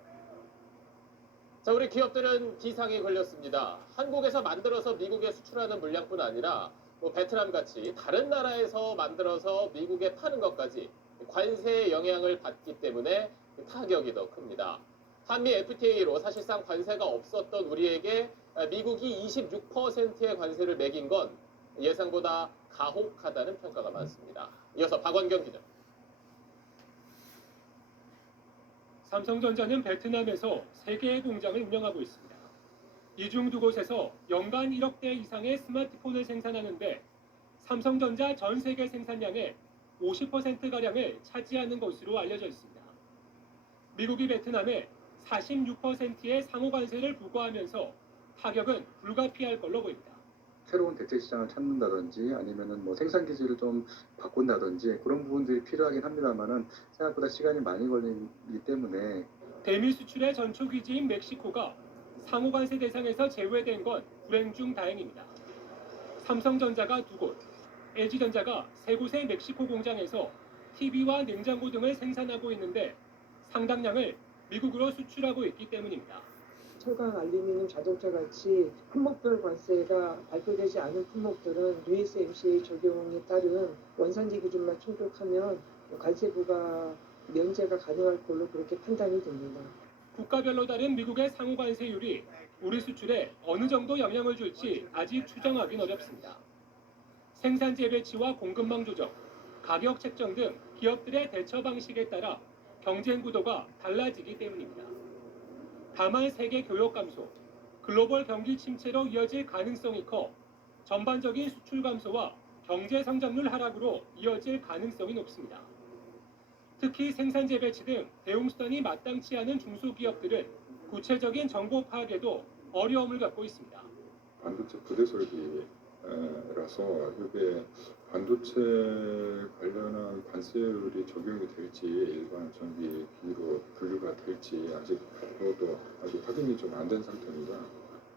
자, 우리 기업들은 기상에 걸렸습니다. 한국에서 만들어서 미국에 수출하는 물량뿐 아니라 베트남 같이 다른 나라에서 만들어서 미국에 파는 것까지 관세의 영향을 받기 때문에 타격이 더 큽니다. 한미 FTA로 사실상 관세가 없었던 우리에게 미국이 26%의 관세를 매긴 건 예상보다 가혹하다는 평가가 많습니다. 이어서 박원경 기자. 삼성전자는 베트남에서 3개의 공장을 운영하고 있습니다. 이 중 2곳에서 연간 1억 대 이상의 스마트폰을 생산하는데 삼성전자 전 세계 생산량의 50%가량을 차지하는 것으로 알려져 있습니다. 미국이 베트남에 46%의 상호 관세를 부과하면서 타격은 불가피할 걸로 보입니다. 새로운 대체 시장을 찾는다든지 아니면은 뭐 생산 기지를 좀 바꾼다든지 그런 부분들이 필요하긴 합니다만은 생각보다 시간이 많이 걸리기 때문에 대미 수출의 전초 기지인 멕시코가 상호 관세 대상에서 제외된 건 불행 중 다행입니다. 삼성전자가 2곳, LG전자가 3곳의 멕시코 공장에서 TV와 냉장고 등을 생산하고 있는데 상당량을 미국으로 수출하고 있기 때문입니다. 철강, 알루미늄, 자동차 같이 품목별 관세가 발표되지 않은 품목들은 USMCA 적용에 따른 원산지 기준만 충족하면 관세 부과 면제가 가능할 걸로 그렇게 판단이 됩니다. 국가별로 다른 미국의 상호 관세율이 우리 수출에 어느 정도 영향을 줄지 아직 추정하기는 어렵습니다. 생산 재배치와 공급망 조정, 가격 책정 등 기업들의 대처 방식에 따라 경쟁 구도가 달라지기 때문입니다. 다만 세계 교역 감소, 글로벌 경기 침체로 이어질 가능성이 커 전반적인 수출 감소와 경제 성장률 하락으로 이어질 가능성이 높습니다. 특히 생산 재배치 등 대응수단이 마땅치 않은 중소기업들은 구체적인 정보 파악에도 어려움을 겪고 있습니다. 반도체 부대 설비라서 이게 반도체 관련한 관세율이 적용이 될지 일반 전기기로 분류가 될지 아직 그것도 아직 확인이 좀 안 된 상태입니다.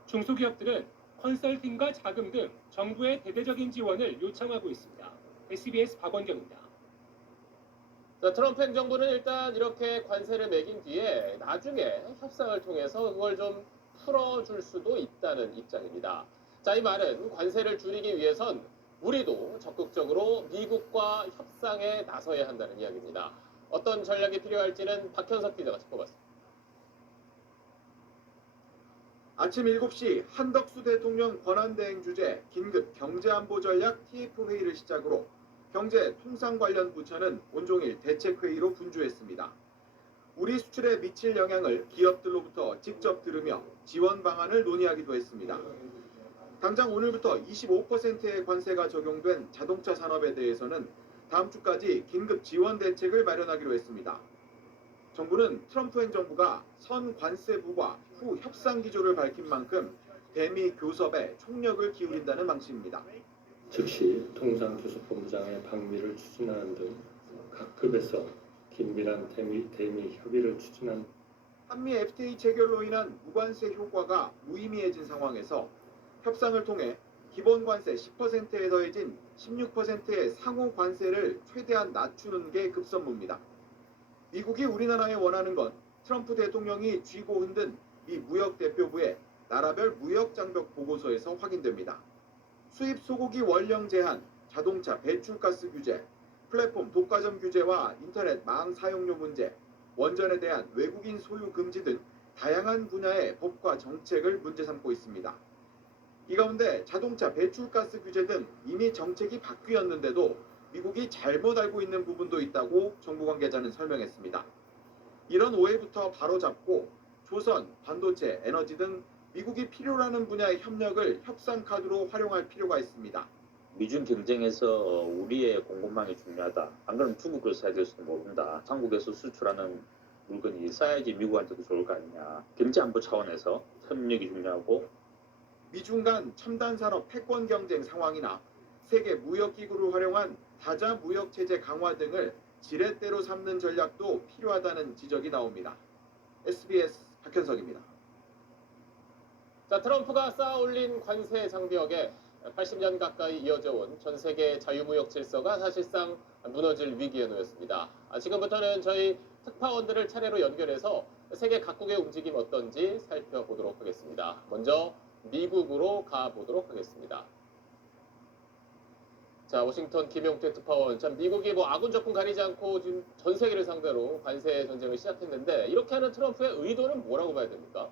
중소기업들은 컨설팅과 자금 등 정부의 대대적인 지원을 요청하고 있습니다. SBS 박원경입니다. 자, 트럼프 행정부는 일단 이렇게 관세를 매긴 뒤에 나중에 협상을 통해서 그걸 좀 풀어줄 수도 있다는 입장입니다. 자, 이 말은 관세를 줄이기 위해선 우리도 적극적으로 미국과 협상에 나서야 한다는 이야기입니다. 어떤 전략이 필요할지는 박현석 기자가 짚어봤습니다. 아침 7시 한덕수 대통령 권한대행 주재 긴급 경제안보 전략 TF 회의를 시작으로 경제 통상 관련 부처는 온종일 대책회의로 분주했습니다. 우리 수출에 미칠 영향을 기업들로부터 직접 들으며 지원 방안을 논의하기도 했습니다. 당장 오늘부터 25%의 관세가 적용된 자동차 산업에 대해서는 다음 주까지 긴급 지원 대책을 마련하기로 했습니다. 정부는 트럼프 행정부가 선 관세부과 후 협상 기조를 밝힌 만큼 대미 교섭에 총력을 기울인다는 방침입니다. 즉시 통상교섭본부장의 방미를 추진하는 등 각 급에서 긴밀한 대미 협의를 추진한 한미 FTA 체결로 인한 무관세 효과가 무의미해진 상황에서 협상을 통해 기본 관세 10%에 더해진 16%의 상호 관세를 최대한 낮추는 게 급선무입니다. 미국이 우리나라에 원하는 건 트럼프 대통령이 쥐고 흔든 미 무역대표부의 나라별 무역장벽 보고서에서 확인됩니다. 수입 소고기 원령 제한, 자동차 배출가스 규제, 플랫폼 독과점 규제와 인터넷 망 사용료 문제, 원전에 대한 외국인 소유 금지 등 다양한 분야의 법과 정책을 문제 삼고 있습니다. 이 가운데 자동차 배출가스 규제 등 이미 정책이 바뀌었는데도 미국이 잘못 알고 있는 부분도 있다고 정부 관계자는 설명했습니다. 이런 오해부터 바로잡고 조선, 반도체, 에너지 등 미국이 필요로 하는 분야의 협력을 협상 카드로 활용할 필요가 있습니다. 미중 경쟁에서 우리의 공급망이 중요하다. 안 그러면 중국을 사야 될 수도 모른다. 한국에서 수출하는 물건이 싸야지 미국한테도 좋을 거 아니냐. 경제안보 차원에서 협력이 중요하고 미중 간 첨단 산업 패권 경쟁 상황이나 세계 무역기구를 활용한 다자 무역 체제 강화 등을 지렛대로 삼는 전략도 필요하다는 지적이 나옵니다. SBS 박현석입니다. 자, 트럼프가 쌓아올린 관세 장벽에 80년 가까이 이어져 온 전 세계 자유무역 질서가 사실상 무너질 위기에 놓였습니다. 지금부터는 저희 특파원들을 차례로 연결해서 세계 각국의 움직임 어떤지 살펴보도록 하겠습니다. 먼저 미국으로 가보도록 하겠습니다. 자, 워싱턴 김용태 특파원. 참 미국이 아군 적군 가리지 않고 지금 전 세계를 상대로 관세 전쟁을 시작했는데 이렇게 하는 트럼프의 의도는 뭐라고 봐야 됩니까?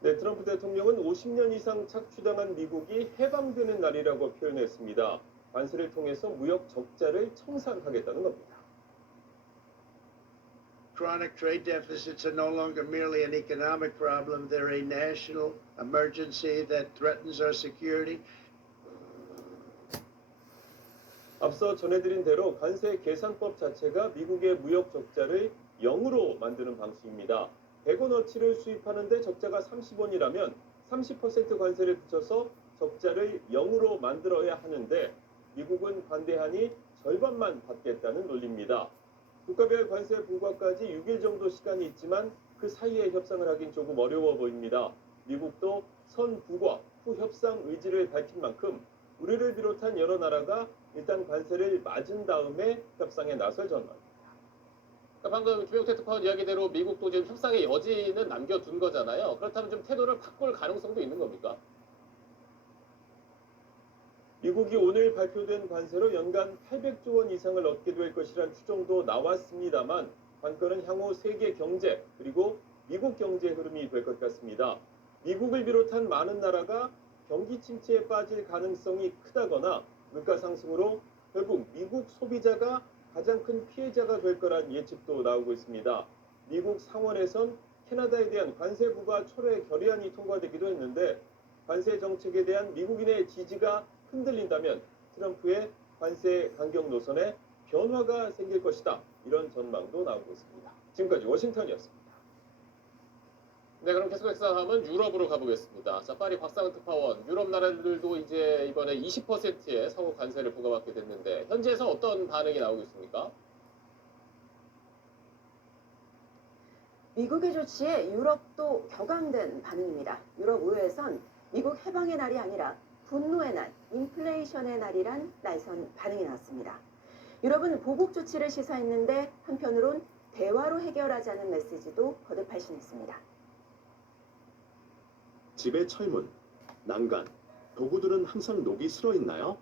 네, 트럼프 대통령은 50년 이상 착취당한 미국이 해방되는 날이라고 표현했습니다. 관세를 통해서 무역 적자를 청산하겠다는 겁니다. Chronic trade deficits are no longer merely an economic problem. They're a national emergency that threatens our security. 앞서 전해드린 대로 관세 계산법 자체가 미국의 무역 적자를 0으로 만드는 방식입니다. 100원어치를 수입하는데 적자가 30원이라면 30% 관세를 붙여서 적자를 0으로 만들어야 하는데 미국은 반대하니 절반만 받겠다는 논리입니다. 국가별 관세 부과까지 6일 정도 시간이 있지만 그 사이에 협상을 하긴 조금 어려워 보입니다. 미국도 선 부과 후 협상 의지를 밝힌 만큼 우리를 비롯한 여러 나라가 일단 관세를 맞은 다음에 협상에 나설 전망입니다. 방금 김용태 특파원 이야기대로 미국도 지금 협상의 여지는 남겨둔 거잖아요. 그렇다면 좀 태도를 바꿀 가능성도 있는 겁니까? 미국이 오늘 발표된 관세로 연간 800조 원 이상을 얻게 될 것이란 추정도 나왔습니다만 관건은 향후 세계 경제 그리고 미국 경제 흐름이 될 것 같습니다. 미국을 비롯한 많은 나라가 경기 침체에 빠질 가능성이 크다거나 물가 상승으로 결국 미국 소비자가 가장 큰 피해자가 될 거란 예측도 나오고 있습니다. 미국 상원에선 캐나다에 대한 관세 부과 철회 결의안이 통과되기도 했는데 관세 정책에 대한 미국인의 지지가 흔들린다면 트럼프의 관세 강경 노선에 변화가 생길 것이다. 이런 전망도 나오고 있습니다. 지금까지 워싱턴이었습니다. 네, 그럼 계속해서 한번 유럽으로 가보겠습니다. 자, 파리 곽상은 특파원. 유럽 나라들도 이제 이번에 20%의 상호 관세를 부과받게 됐는데 현지에서 어떤 반응이 나오고 있습니까? 미국의 조치에 유럽도 격앙된 반응입니다. 유럽 의회에선 미국 해방의 날이 아니라 분노의 날, 인플레이션의 날이란 날선 반응이 나왔습니다. 유럽은 보복 조치를 시사했는데 한편으론 대화로 해결하자는 메시지도 거듭 발신했습니다. 집의 철문, 난간, 도구들은 항상 녹이 슬어 있나요?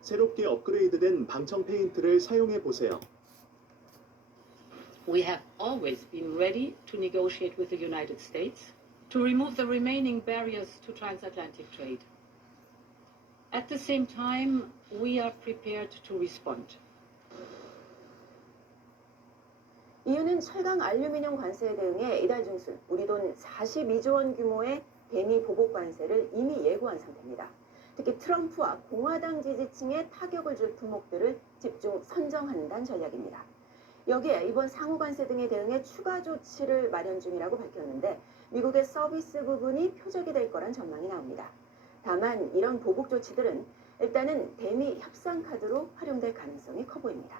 새롭게 업그레이드된 방청 페인트를 사용해 보세요. We have always been ready to negotiate with the United States to remove the remaining barriers to transatlantic trade. At the same time, we are prepared to respond. EU는 철강 알루미늄 관세에 대응해 이달 중순 우리 돈 42조 원 규모의 대미 보복 관세를 이미 예고한 상태입니다. 특히 트럼프와 공화당 지지층에 타격을 줄 품목들을 집중 선정한다는 전략입니다. 여기에 이번 상호 관세 등에 대응해 추가 조치를 마련 중이라고 밝혔는데 미국의 서비스 부분이 표적이 될 거란 전망이 나옵니다. 다만 이런 보복 조치들은 일단은 대미 협상 카드로 활용될 가능성이 커 보입니다.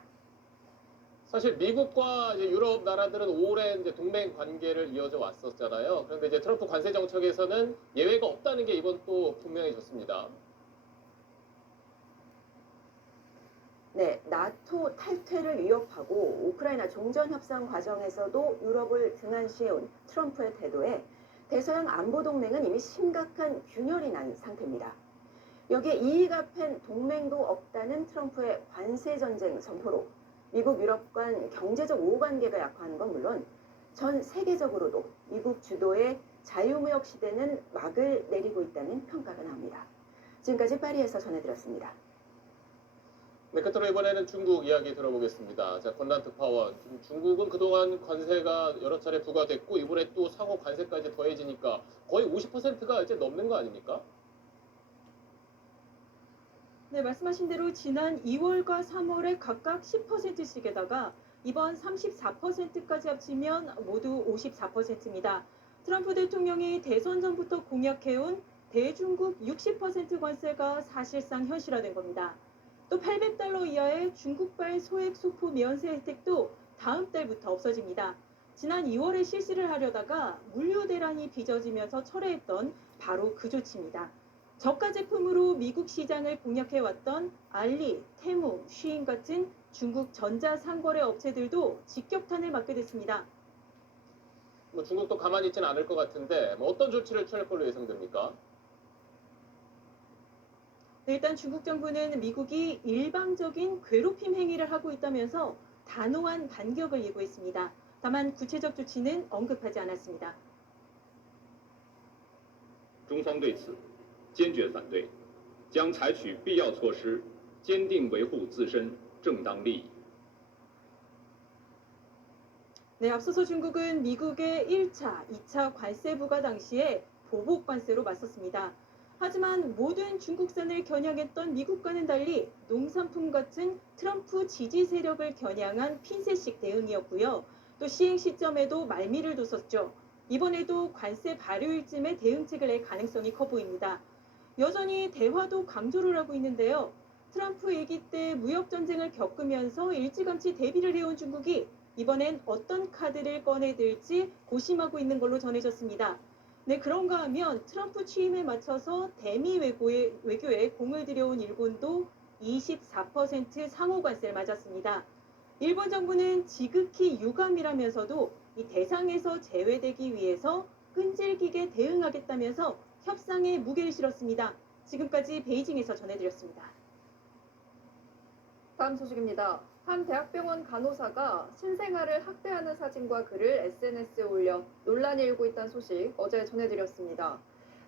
사실 미국과 이제 유럽 나라들은 오랜 이제 동맹 관계를 이어져 왔었잖아요. 그런데 이제 트럼프 관세 정책에서는 예외가 없다는 게 이번 또 분명해졌습니다. 네, 나토 탈퇴를 위협하고 우크라이나 종전 협상 과정에서도 유럽을 등한시해온 트럼프의 태도에 대서양 안보 동맹은 이미 심각한 균열이 난 상태입니다. 여기에 이익 앞엔 동맹도 없다는 트럼프의 관세 전쟁 선포로 미국 유럽 간 경제적 우호관계가 약화하는 건 물론 전 세계적으로도 미국 주도의 자유무역 시대는 막을 내리고 있다는 평가가 나옵니다. 지금까지 파리에서 전해드렸습니다. 네, 끝으로 이번에는 중국 이야기 들어보겠습니다. 자, 권란 특파원. 중국은 그동안 관세가 여러 차례 부과됐고 이번에 또 상호 관세까지 더해지니까 거의 50%가 이제 넘는 거 아닙니까? 네, 말씀하신 대로 지난 2월과 3월에 각각 10%씩에다가 이번 34%까지 합치면 모두 54%입니다. 트럼프 대통령이 대선 전부터 공약해온 대중국 60% 관세가 사실상 현실화된 겁니다. 또 $800 이하의 중국발 소액 소포 면세 혜택도 다음 달부터 없어집니다. 지난 2월에 실시를 하려다가 물류 대란이 빚어지면서 철회했던 바로 그 조치입니다. 저가 제품으로 미국 시장을 공략해왔던 알리, 테무, 쉬인 같은 중국 전자상거래 업체들도 직격탄을 맞게 됐습니다. 뭐 중국도 가만히 있지는 않을 것 같은데 어떤 조치를 취할 걸로 예상됩니까? 네, 일단 중국 정부는 미국이 일방적인 괴롭힘 행위를 하고 있다면서 단호한 반격을 예고했습니다. 다만 구체적 조치는 언급하지 않았습니다. 中方对此坚决反对，将采取必要措施，坚定维护自身正当利益。 네, 앞서서 중국은 미국의 1차, 2차 관세 부과 당시에 보복 관세로 맞섰습니다. 하지만 모든 중국산을 겨냥했던 미국과는 달리 농산품 같은 트럼프 지지 세력을 겨냥한 핀셋식 대응이었고요. 또 시행 시점에도 말미를 뒀었죠. 이번에도 관세 발효일쯤에 대응책을 낼 가능성이 커 보입니다. 여전히 대화도 강조를 하고 있는데요. 트럼프 일기 때 무역 전쟁을 겪으면서 일찌감치 대비를 해온 중국이 이번엔 어떤 카드를 꺼내들지 고심하고 있는 걸로 전해졌습니다. 네, 그런가 하면 트럼프 취임에 맞춰서 대미 외교에 공을 들여온 일본도 24% 상호 관세를 맞았습니다. 일본 정부는 지극히 유감이라면서도 이 대상에서 제외되기 위해서 끈질기게 대응하겠다면서 협상에 무게를 실었습니다. 지금까지 베이징에서 전해드렸습니다. 다음 소식입니다. 한 대학병원 간호사가 신생아를 학대하는 사진과 글을 SNS에 올려 논란이 일고 있다는 소식 어제 전해드렸습니다.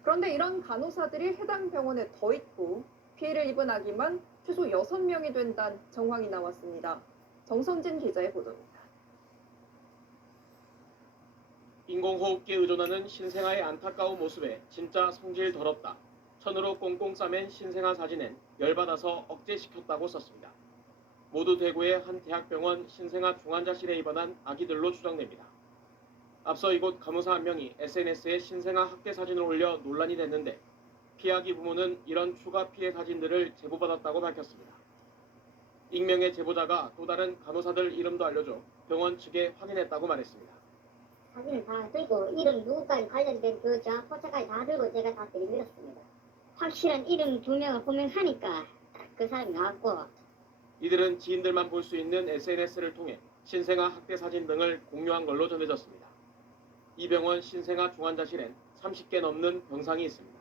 그런데 이런 간호사들이 해당 병원에 더 있고 피해를 입은 아기만 최소 6명이 된다는 정황이 나왔습니다. 정선진 기자의 보도입니다. 인공호흡기에 의존하는 신생아의 안타까운 모습에 진짜 성질 더럽다. 천으로 꽁꽁 싸맨 신생아 사진엔 열받아서 억제시켰다고 썼습니다. 모두 대구의 한 대학병원 신생아 중환자실에 입원한 아기들로 추정됩니다. 앞서 이곳 간호사 한 명이 SNS에 신생아 학대 사진을 올려 논란이 됐는데 피아기 부모는 이런 추가 피해 사진들을 제보받았다고 밝혔습니다. 익명의 제보자가 또 다른 간호사들 이름도 알려줘 병원 측에 확인했다고 말했습니다. 사진을 다 들고 이름 누구까지 관련된 그 포차까지 다 들고 제가 다 들이밀었습니다. 확실한 이름 2명을 호명하니까 그 사람이 나왔고 이들은 지인들만 볼 수 있는 SNS를 통해 신생아 학대 사진 등을 공유한 걸로 전해졌습니다. 이 병원 신생아 중환자실엔 30개 넘는 병상이 있습니다.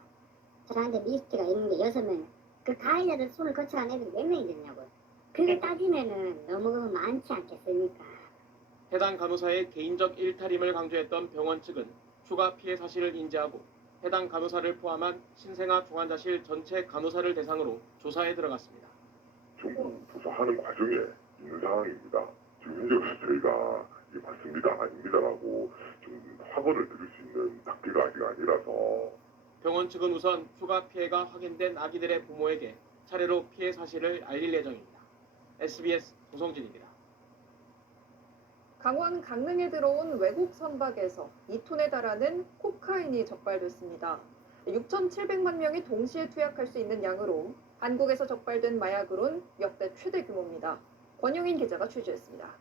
저한테 미스트가 있는 게 6명. 그 가해자들 손을 거쳐간 애들이 몇 명이 됐냐고요. 그걸 따지면은 너무 많지 않겠습니까? 해당 간호사의 개인적 일탈임을 강조했던 병원 측은 추가 피해 사실을 인지하고 해당 간호사를 포함한 신생아 중환자실 전체 간호사를 대상으로 조사에 들어갔습니다. 좀 조사하는 과정에 있는 상황입니다. 지금 현재로서 저희가 이게 맞습니다, 아닙니다라고 좀 확언을 드릴 수 있는 단계가 아직 아니라서 병원 측은 우선 추가 피해가 확인된 아기들의 부모에게 차례로 피해 사실을 알릴 예정입니다. SBS 조성진입니다. 강원 강릉에 들어온 외국 선박에서 2톤에 달하는 코카인이 적발됐습니다. 6,700만 명이 동시에 투약할 수 있는 양으로 한국에서 적발된 마약으론 역대 최대 규모입니다. 권영인 기자가 취재했습니다.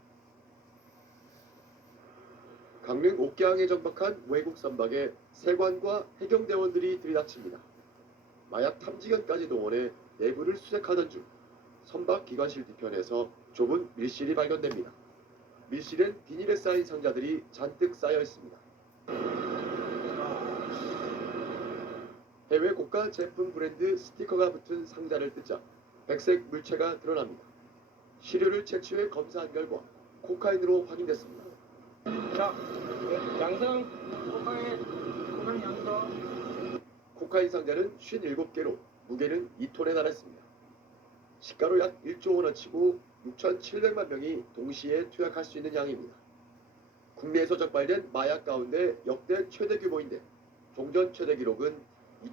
강릉 옥계항에 정박한 외국 선박에 세관과 해경대원들이 들이닥칩니다. 마약 탐지견까지 동원해 내부를 수색하던 중 선박 기관실 뒤편에서 좁은 밀실이 발견됩니다. 밀실엔 비닐에 쌓인 상자들이 잔뜩 쌓여 있습니다. 해외 고가 제품 브랜드 스티커가 붙은 상자를 뜯자 백색 물체가 드러납니다. 시료를 채취해 검사한 결과 코카인으로 확인됐습니다. 자, 양성 코카인 양성. 코카인 상자는 57개로 무게는 2톤에 달했습니다. 시가로 약 1조 원어치고 6,700만 명이 동시에 투약할 수 있는 양입니다. 국내에서 적발된 마약 가운데 역대 최대 규모인데 종전 최대 기록은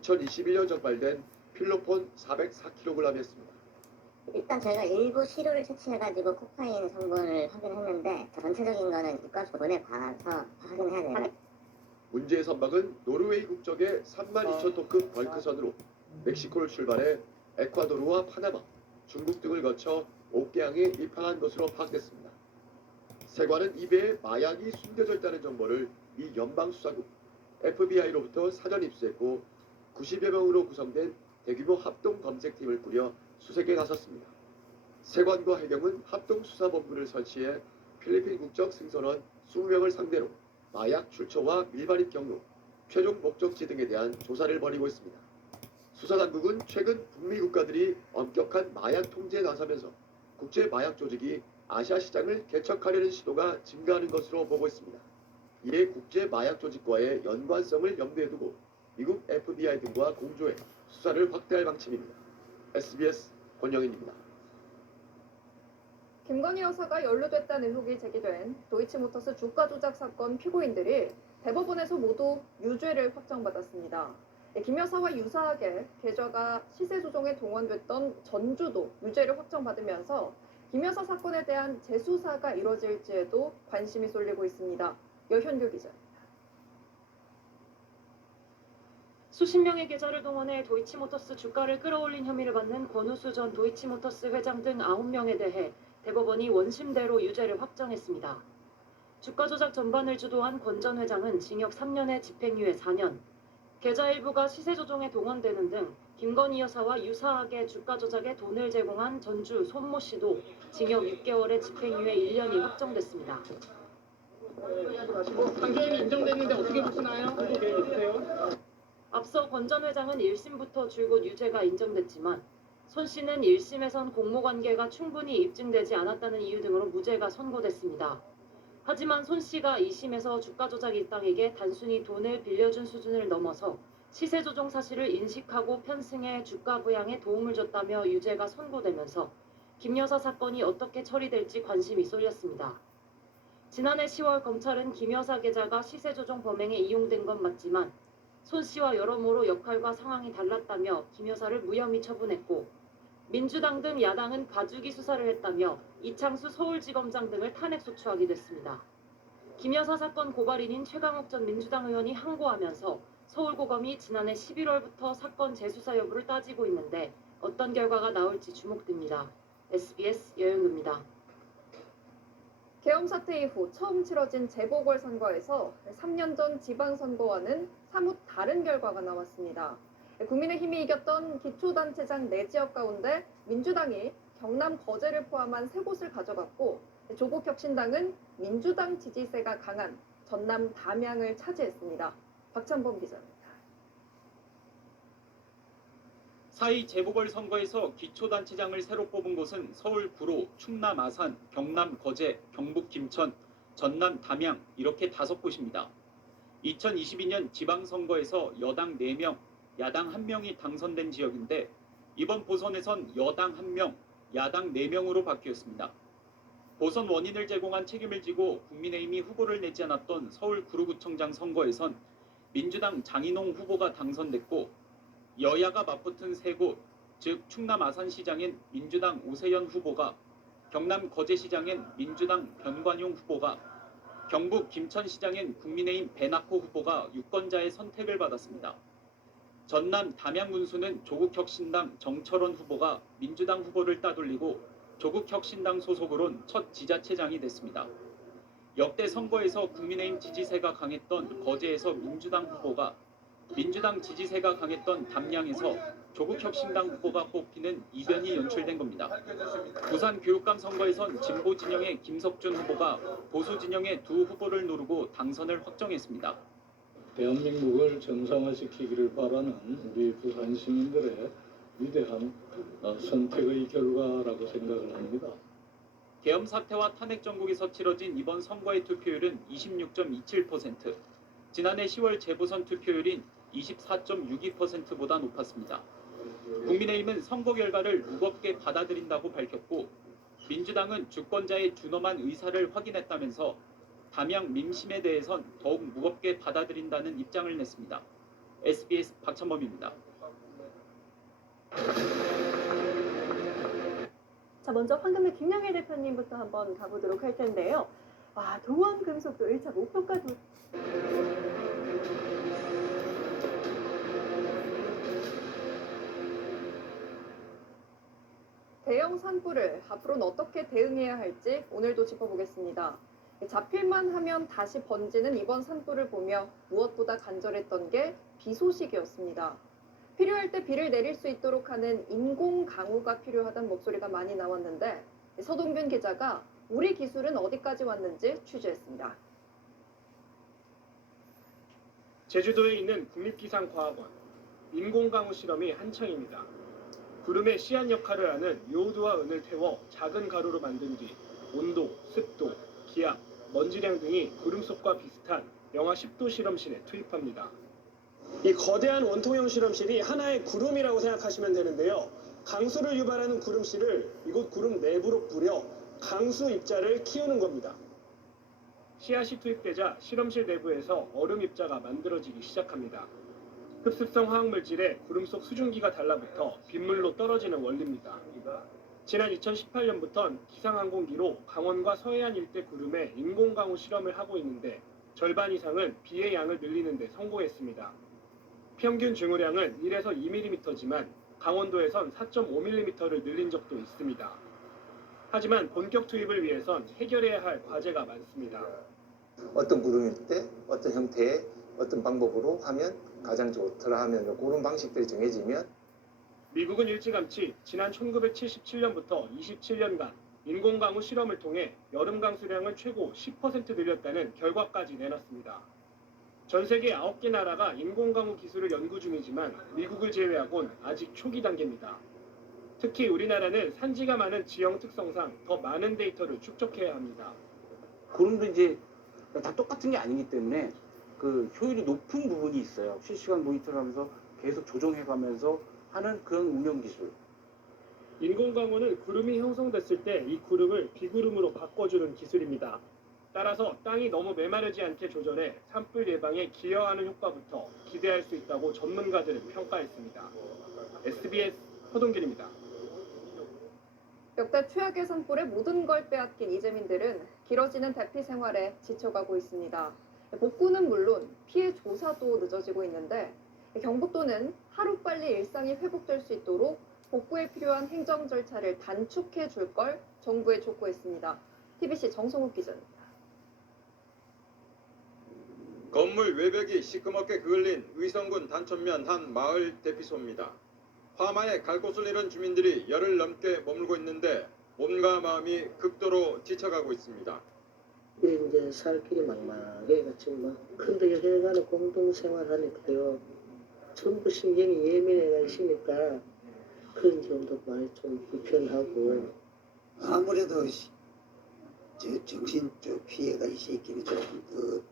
2021년 적발된 필로폰 404kg이었습니다. 일단 저희가 일부 시료를 채취해가지고 코카인 성분을 확인했는데 전체적인 거는 국가보건에 봐서 확인해야 돼요. 문제의 선박은 노르웨이 국적의 32,000톤급 벌크선으로 멕시코를 출발해 에콰도르와 파나마, 중국 등을 거쳐 옥계항에 입항한 것으로 파악됐습니다. 세관은 이 배에 마약이 숨겨져 있다는 정보를 미 연방수사국 FBI로부터 사전 입수했고 90여 명으로 구성된 대규모 합동 검색팀을 꾸려 수색에 나섰습니다. 세관과 해경은 합동수사본부를 설치해 필리핀 국적 승선원 20명을 상대로 마약 출처와 밀반입 경로, 최종 목적지 등에 대한 조사를 벌이고 있습니다. 수사당국은 최근 북미 국가들이 엄격한 마약 통제에 나서면서 국제 마약 조직이 아시아 시장을 개척하려는 시도가 증가하는 것으로 보고 있습니다. 이에 국제 마약 조직과의 연관성을 염두에 두고 미국 FBI 등과 공조해 수사를 확대할 방침입니다. SBS 권영인입니다. 김건희 여사가 연루됐다는 의혹이 제기된 도이치모터스 주가 조작 사건 피고인들이 대법원에서 모두 유죄를 확정받았습니다. 김 여사와 유사하게 계좌가 시세 조정에 동원됐던 전주도 유죄를 확정받으면서 김 여사 사건에 대한 재수사가 이뤄질지에도 관심이 쏠리고 있습니다. 여현규 기자입니다. 수십 명의 계좌를 동원해 도이치모터스 주가를 끌어올린 혐의를 받는 권우수 전 도이치모터스 회장 등 9명에 대해 대법원이 원심대로 유죄를 확정했습니다. 주가 조작 전반을 주도한 권 전 회장은 징역 3년에 집행유예 4년, 계좌 일부가 시세 조정에 동원되는 등 김건희 여사와 유사하게 주가 조작에 돈을 제공한 전주 손모 씨도 징역 6개월에 집행유예 1년이 확정됐습니다. 상조임이 인정됐는데 어떻게 보시나요? 앞서 권 전 회장은 1심부터 줄곧 유죄가 인정됐지만 손 씨는 1심에선 공모관계가 충분히 입증되지 않았다는 이유 등으로 무죄가 선고됐습니다. 하지만 손 씨가 2심에서 주가 조작 일당에게 단순히 돈을 빌려준 수준을 넘어서 시세 조정 사실을 인식하고 편승해 주가 부양에 도움을 줬다며 유죄가 선고되면서 김 여사 사건이 어떻게 처리될지 관심이 쏠렸습니다. 지난해 10월 검찰은 김 여사 계좌가 시세 조정 범행에 이용된 건 맞지만 손 씨와 여러모로 역할과 상황이 달랐다며 김 여사를 무혐의 처분했고 민주당 등 야당은 가주기 수사를 했다며 이창수 서울지검장 등을 탄핵 소추하기도 했습니다. 김 여사 사건 고발인인 최강욱 전 민주당 의원이 항고하면서 서울고검이 지난해 11월부터 사건 재수사 여부를 따지고 있는데 어떤 결과가 나올지 주목됩니다. SBS 여영규입니다. 계엄 사태 이후 처음 치러진 재보궐선거에서 3년 전 지방선거와는 사뭇 다른 결과가 나왔습니다. 국민의힘이 이겼던 기초단체장 4지역 가운데 민주당이 경남 거제를 포함한 3곳을 가져갔고 조국혁신당은 민주당 지지세가 강한 전남 담양을 차지했습니다. 박찬범 기자입니다. 4.2 재보궐선거에서 기초단체장을 새로 뽑은 곳은 서울 구로, 충남 아산, 경남 거제, 경북 김천, 전남 담양 이렇게 5곳입니다. 2022년 지방선거에서 여당 4명, 야당 1명이 당선된 지역인데 이번 보선에선 여당 1명, 야당 4명으로 바뀌었습니다. 보선 원인을 제공한 책임을 지고 국민의힘이 후보를 내지 않았던 서울 구로구청장 선거에선 민주당 장인홍 후보가 당선됐고 여야가 맞붙은 3곳, 즉 충남 아산시장엔 민주당 오세연 후보가, 경남 거제시장엔 민주당 변관용 후보가, 경북 김천시장엔 국민의힘 배낙호 후보가 유권자의 선택을 받았습니다. 전남 담양 군수는 조국혁신당 정철원 후보가 민주당 후보를 따돌리고 조국혁신당 소속으로는 첫 지자체장이 됐습니다. 역대 선거에서 국민의힘 지지세가 강했던 거제에서 민주당 후보가, 민주당 지지세가 강했던 담양에서 조국혁신당 후보가 뽑히는 이변이 연출된 겁니다. 부산 교육감 선거에선 진보 진영의 김석준 후보가 보수 진영의 2 후보를 누르고 당선을 확정했습니다. 대한민국을 정상화시키기를 바라는 우리 부산 시민들의 위대한 선택의 결과라고 생각을 합니다. 계엄 사태와 탄핵 정국에서 치러진 이번 선거의 투표율은 26.27%, 지난해 10월 재보선 투표율인 24.62%보다 높았습니다. 국민의힘은 선거 결과를 무겁게 받아들인다고 밝혔고 민주당은 주권자의 준엄한 의사를 확인했다면서 담양 민심에 대해선 더욱 무겁게 받아들인다는 입장을 냈습니다. SBS 박찬범입니다. 자, 먼저 황금의 김영일 대표님부터 한번 가보도록 할 텐데요. 와, 동원금속도 1차 목표가 대형 산불을 앞으로는 어떻게 대응해야 할지 오늘도 짚어보겠습니다. 잡힐만 하면 다시 번지는 이번 산불을 보며 무엇보다 간절했던 게 비 소식이었습니다. 필요할 때 비를 내릴 수 있도록 하는 인공 강우가 필요하다는 목소리가 많이 나왔는데 서동균 기자가 우리 기술은 어디까지 왔는지 취재했습니다. 제주도에 있는 국립기상과학원 인공강우 실험이 한창입니다. 구름의 씨앗 역할을 하는 요오드와 은을 태워 작은 가루로 만든 뒤 온도, 습도, 기압, 먼지량 등이 구름 속과 비슷한 영하 10도 실험실에 투입합니다. 이 거대한 원통형 실험실이 하나의 구름이라고 생각하시면 되는데요. 강수를 유발하는 구름씨를 이곳 구름 내부로 뿌려 강수 입자를 키우는 겁니다. 씨앗이 투입되자 실험실 내부에서 얼음 입자가 만들어지기 시작합니다. 흡습성 화학물질에 구름 속 수증기가 달라붙어 빗물로 떨어지는 원리입니다. 지난 2018년부터 기상항공기로 강원과 서해안 일대 구름에 인공강우 실험을 하고 있는데 절반 이상은 비의 양을 늘리는 데 성공했습니다. 평균 증후량은 1에서 2mm지만 강원도에선 4.5mm를 늘린 적도 있습니다. 하지만 본격 투입을 위해선 해결해야 할 과제가 많습니다. 어떤 구름일 때 어떤 형태의 어떤 방법으로 하면 가장 좋더라 하면 그런 방식들이 정해지면 미국은 일찌감치 지난 1977년부터 27년간 인공강우 실험을 통해 여름 강수량을 최고 10% 늘렸다는 결과까지 내놨습니다. 전 세계 9개 나라가 인공강우 기술을 연구 중이지만 미국을 제외하곤 아직 초기 단계입니다. 특히 우리나라는 산지가 많은 지형 특성상 더 많은 데이터를 축적해야 합니다. 구름도 이제 다 똑같은 게 아니기 때문에 그 효율이 높은 부분이 있어요. 실시간 모니터를 하면서 계속 조정해가면서 하는 그런 운영 기술. 인공강우는 구름이 형성됐을 때 이 구름을 비구름으로 바꿔주는 기술입니다. 따라서 땅이 너무 메마르지 않게 조절해 산불 예방에 기여하는 효과부터 기대할 수 있다고 전문가들은 평가했습니다. SBS 허동길입니다. 역대 최악의 산불에 모든 걸 빼앗긴 이재민들은 길어지는 대피 생활에 지쳐가고 있습니다. 복구는 물론 피해 조사도 늦어지고 있는데 경북도는 하루빨리 일상이 회복될 수 있도록 복구에 필요한 행정 절차를 단축해 줄 걸 정부에 촉구했습니다. TBC 정성욱 기자입니다. 건물 외벽이 시커멓게 그을린 의성군 단천면 한 마을 대피소입니다. 파마에 갈 곳을 잃은 주민들이 열흘 넘게 머물고 있는데 몸과 마음이 극도로 지쳐가고 있습니다. 이제 살 길이 막막해 가지고 근데 여기가는 공동생활하니까요. 전부 신경이 예민해 가시니까 그런 점도 많이 좀 불편하고 아무래도 저 정신적 피해가 있었기는 조금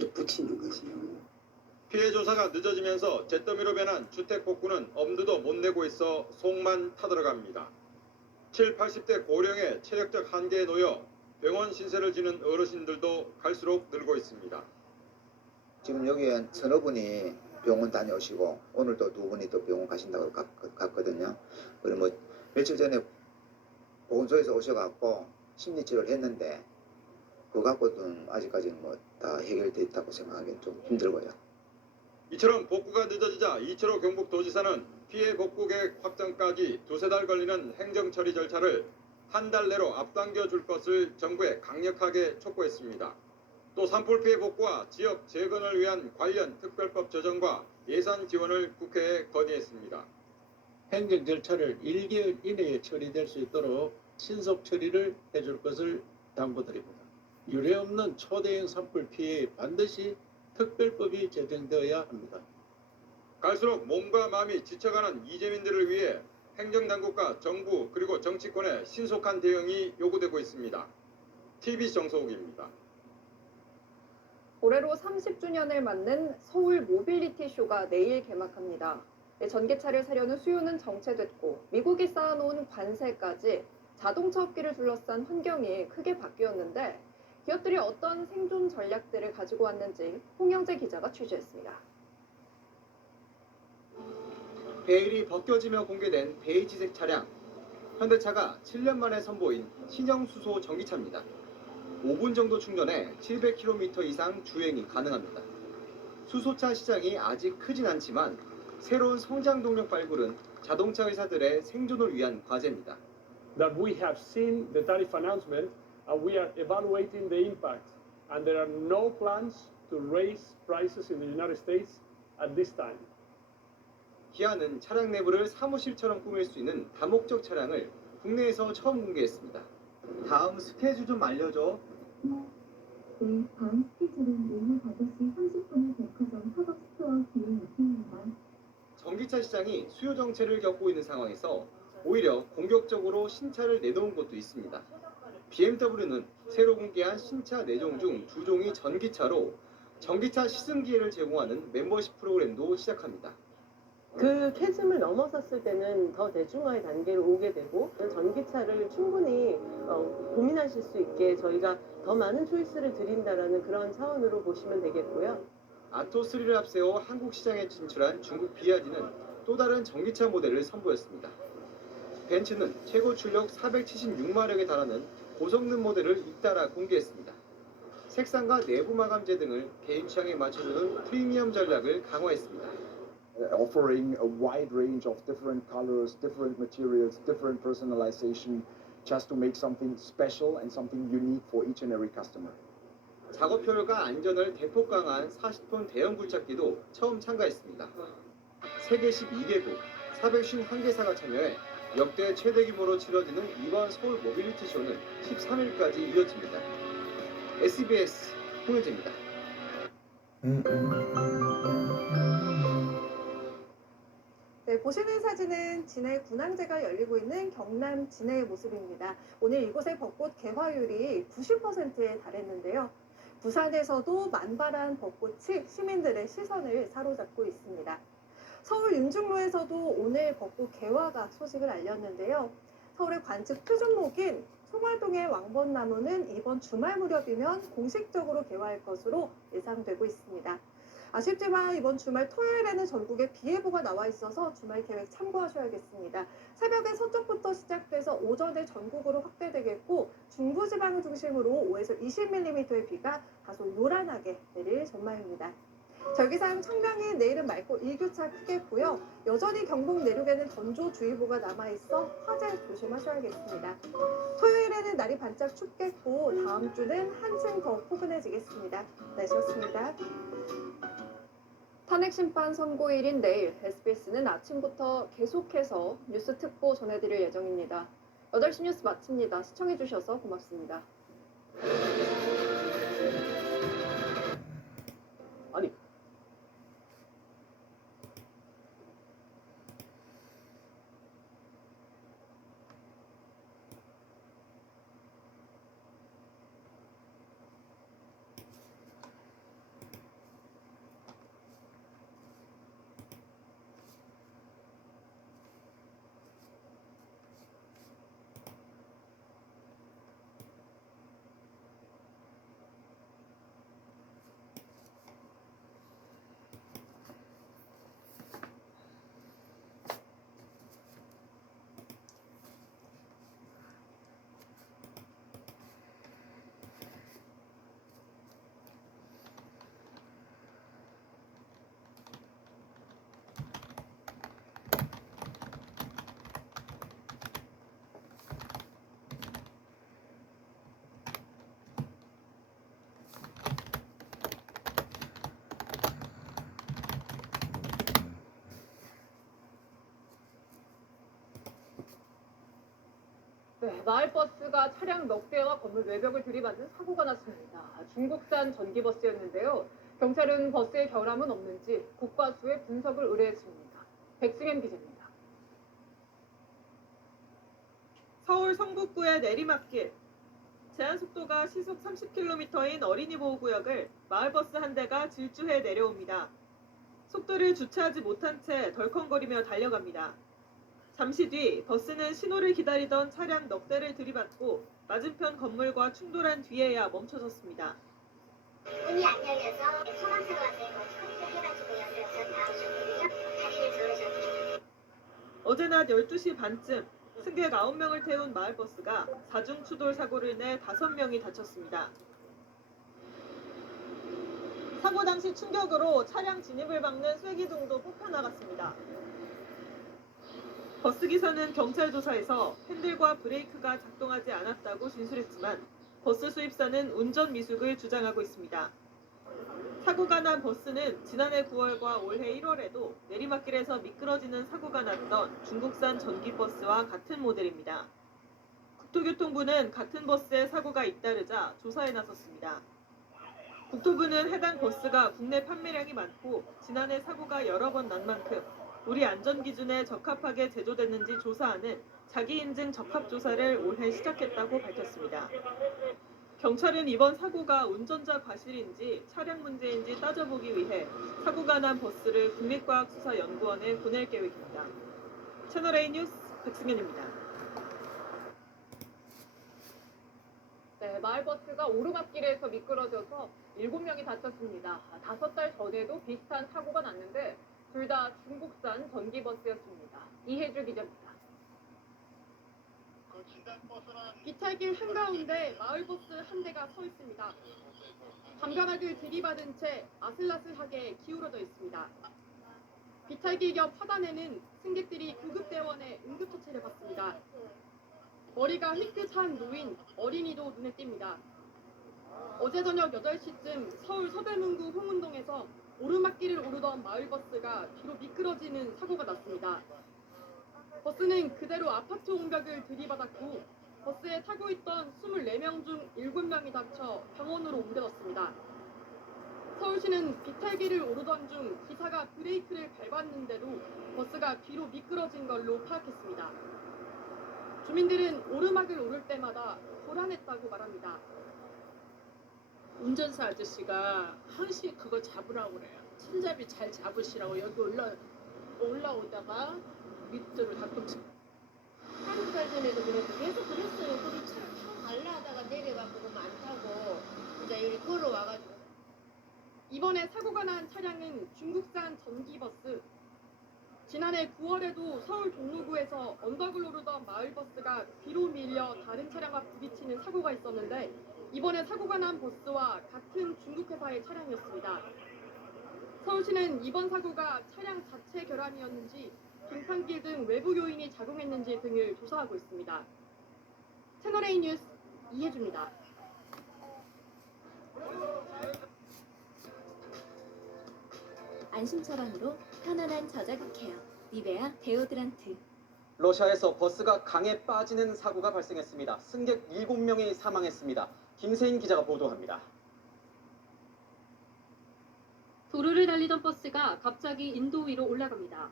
더 붙이는 것이요. 피해 조사가 늦어지면서 잿더미로 변한 주택 복구는 엄두도 못 내고 있어 속만 타들어갑니다. 7, 80대 고령의 체력적 한계에 놓여 병원 신세를 지는 어르신들도 갈수록 늘고 있습니다. 지금 여기에 서너 분이 병원 다녀오시고 오늘도 두 분이 또 병원 가신다고 갔거든요. 그리고 뭐 며칠 전에 보건소에서 오셔갖고 심리치료를 했는데 그거 갖고는 아직까지는 뭐 다 해결돼 있다고 생각하기 좀 힘들고요. 이처럼 복구가 늦어지자 이철호 경북도지사는 피해 복구 계획 확정까지 두세 달 걸리는 행정 처리 절차를 한 달 내로 앞당겨 줄 것을 정부에 강력하게 촉구했습니다. 또 산불 피해 복구와 지역 재건을 위한 관련 특별법 제정과 예산 지원을 국회에 건의했습니다. 행정 절차를 1개월 이내에 처리될 수 있도록 신속 처리를 해줄 것을 당부드립니다. 유례없는 초대형 산불 피해에 반드시 특별법이 제정되어야 합니다. 갈수록 몸과 마음이 지쳐가는 이재민들을 위해 행정당국과 정부 그리고 정치권의 신속한 대응이 요구되고 있습니다. TBC 정서욱입니다. 올해로 30주년을 맞는 서울 모빌리티 쇼가 내일 개막합니다. 전기차를 사려는 수요는 정체됐고 미국이 쌓아놓은 관세까지 자동차 업계를 둘러싼 환경이 크게 바뀌었는데 기업들이 어떤 생존 전략들을 가지고 왔는지 홍영재 기자가 취재했습니다. 베일이 벗겨지며 공개된 베이지색 차량. 현대차가 7년 만에 선보인 신형 수소 전기차입니다. 5분 정도 충전에 700km 이상 주행이 가능합니다. 수소차 시장이 아직 크진 않지만 새로운 성장 동력 발굴은 자동차 회사들의 생존을 위한 과제입니다. That we have seen the tariff announcement and we are evaluating the impact and there are no plans to raise prices in the United States at this time. 기아는 차량 내부를 사무실처럼 꾸밀 수 있는 다목적 차량을 국내에서 처음 공개했습니다. 다음 스케줄 좀 알려줘. 네, 다음 스케줄은 오후 5시 30분에 백화점 팝업 스토어 뒤에 있습니다. 전기차 시장이 수요 정체를 겪고 있는 상황에서 오히려 공격적으로 신차를 내놓은 곳도 있습니다. BMW는 새로 공개한 신차 4종 중 2종이 전기차로 전기차 시승 기회를 제공하는 멤버십 프로그램도 시작합니다. 그 캐즘을 넘어섰을 때는 더 대중화의 단계로 오게 되고 전기차를 충분히 고민하실 수 있게 저희가 더 많은 초이스를 드린다라는 그런 차원으로 보시면 되겠고요. 아토3를 앞세워 한국 시장에 진출한 중국 비아디는 또 다른 전기차 모델을 선보였습니다. 벤츠는 최고 출력 476마력에 달하는 고성능 모델을 잇따라 공개했습니다. 색상과 내부 마감재 등을 개인 취향에 맞춰주는 프리미엄 전략을 강화했습니다. Offering a wide range of different colors, different materials, different personalization, just to make something special and something unique for each and every customer. 작업 효율과 안전을 대폭 강화한 40톤 대형 굴착기도 처음 참가했습니다. 세계 12개국 451개사가 참여해 역대 최대 규모로 치러지는 이번 서울 모빌리티 쇼는 13일까지 이어집니다. SBS 홍현재입니다. 네, 보시는 사진은 진해 군항제가 열리고 있는 경남 진해의 모습입니다. 오늘 이곳의 벚꽃 개화율이 90%에 달했는데요. 부산에서도 만발한 벚꽃이 시민들의 시선을 사로잡고 있습니다. 서울 윤중로에서도 오늘 벚꽃 개화가 소식을 알렸는데요. 서울의 관측 표준목인 송월동의 왕벚나무는 이번 주말 무렵이면 공식적으로 개화할 것으로 예상되고 있습니다. 아쉽지만 이번 주말 토요일에는 전국에 비 예보가 나와 있어서 주말 계획 참고하셔야겠습니다. 새벽에 서쪽부터 시작돼서 오전에 전국으로 확대되겠고 중부지방을 중심으로 5에서 20mm의 비가 다소 요란하게 내릴 전망입니다. 절기상 청량히 내일은 맑고 일교차 크겠고요. 여전히 경북 내륙에는 건조주의보가 남아있어 화재 조심하셔야겠습니다. 토요일에는 날이 반짝 춥겠고 다음 주는 한층 더 포근해지겠습니다. 날씨였습니다. 탄핵 심판 선고일인 내일 SBS는 아침부터 계속해서 뉴스 특보 전해드릴 예정입니다. 8시 뉴스 마칩니다. 시청해주셔서 고맙습니다. 아니 네, 마을버스가 차량 몇 대와 건물 외벽을 들이받는 사고가 났습니다. 중국산 전기버스였는데요. 경찰은 버스에 결함은 없는지 국과수에 분석을 의뢰했습니다. 백승현 기자입니다. 서울 성북구의 내리막길. 제한속도가 시속 30km인 어린이 보호구역을 마을버스 한 대가 질주해 내려옵니다. 속도를 주체하지 못한 채 덜컹거리며 달려갑니다. 잠시 뒤 버스는 신호를 기다리던 차량 넉 대를 들이받고 맞은편 건물과 충돌한 뒤에야 멈춰섰습니다. 문이 안 열려서 소방차가 와서 이거 처리를 해가지고요. 그래서 나오셨거든요. 다리를 저으셨죠. 어제 낮 12시 반쯤 승객 9명을 태운 마을버스가 4중 추돌 사고를 내 5명이 다쳤습니다. 사고 당시 충격으로 차량 진입을 막는 쐐기둥도 뽑혀나갔습니다. 버스기사는 경찰 조사에서 핸들과 브레이크가 작동하지 않았다고 진술했지만 버스 수입사는 운전 미숙을 주장하고 있습니다. 사고가 난 버스는 지난해 9월과 올해 1월에도 내리막길에서 미끄러지는 사고가 났던 중국산 전기버스와 같은 모델입니다. 국토교통부는 같은 버스에 사고가 잇따르자 조사에 나섰습니다. 국토부는 해당 버스가 국내 판매량이 많고 지난해 사고가 여러 번 난 만큼 우리 안전기준에 적합하게 제조됐는지 조사하는 자기인증 적합조사를 올해 시작했다고 밝혔습니다. 경찰은 이번 사고가 운전자 과실인지 차량 문제인지 따져보기 위해 사고가 난 버스를 국립과학수사연구원에 보낼 계획입니다. 채널A 뉴스 백승현입니다. 네, 마을버스가 오르막길에서 미끄러져서 7명이 다쳤습니다. 5달 전에도 비슷한 사고가 났는데 둘 다 중국산 전기버스였습니다. 이혜주 기자입니다. 비탈길 한가운데 마을버스 한 대가 서 있습니다. 담벼락을 들이받은 채 아슬아슬하게 기울어져 있습니다. 비탈길 옆 하단에는 승객들이 구급대원의 응급처치를 받습니다. 머리가 휘끗한 노인, 어린이도 눈에 띕니다. 어제 저녁 8시쯤 서울 서대문구 홍은동에서 오르막길을 오르던 마을버스가 뒤로 미끄러지는 사고가 났습니다. 버스는 그대로 아파트 옹벽을 들이받았고 버스에 타고 있던 24명 중 7명이 다쳐 병원으로 옮겨졌습니다. 서울시는 비탈길을 오르던 중 기사가 브레이크를 밟았는데도 버스가 뒤로 미끄러진 걸로 파악했습니다. 주민들은 오르막을 오를 때마다 불안했다고 말합니다. 운전사 아저씨가 항시 그거 잡으라고 그래요. 손잡이 잘 잡으시라고 여기 올라오다가 밑으로 가끔씩. 한두 달 전에도 그렇고 계속 그랬어요. 그리고 차를 타고 갈라 하다가 내려가고 안 타고 이제 여기 걸어와가지고. 이번에 사고가 난 차량은 중국산 전기버스. 지난해 9월에도 서울 종로구에서 언덕을 오르던 마을버스가 뒤로 밀려 다른 차량과 부딪히는 사고가 있었는데 이번에 사고가 난 버스와 같은 중국 회사의 차량이었습니다. 서울시는 이번 사고가 차량 자체 결함이었는지 등판길 등 외부 요인이 작용했는지 등을 조사하고 있습니다. 채널A 뉴스 이혜주입니다. 안심 처방으로 편안한 저자극 케어 니베아 데오드란트. 러시아에서 버스가 강에 빠지는 사고가 발생했습니다. 승객 7명이 사망했습니다. 김세인 기자가 보도합니다. 도로를 달리던 버스가 갑자기 인도 위로 올라갑니다.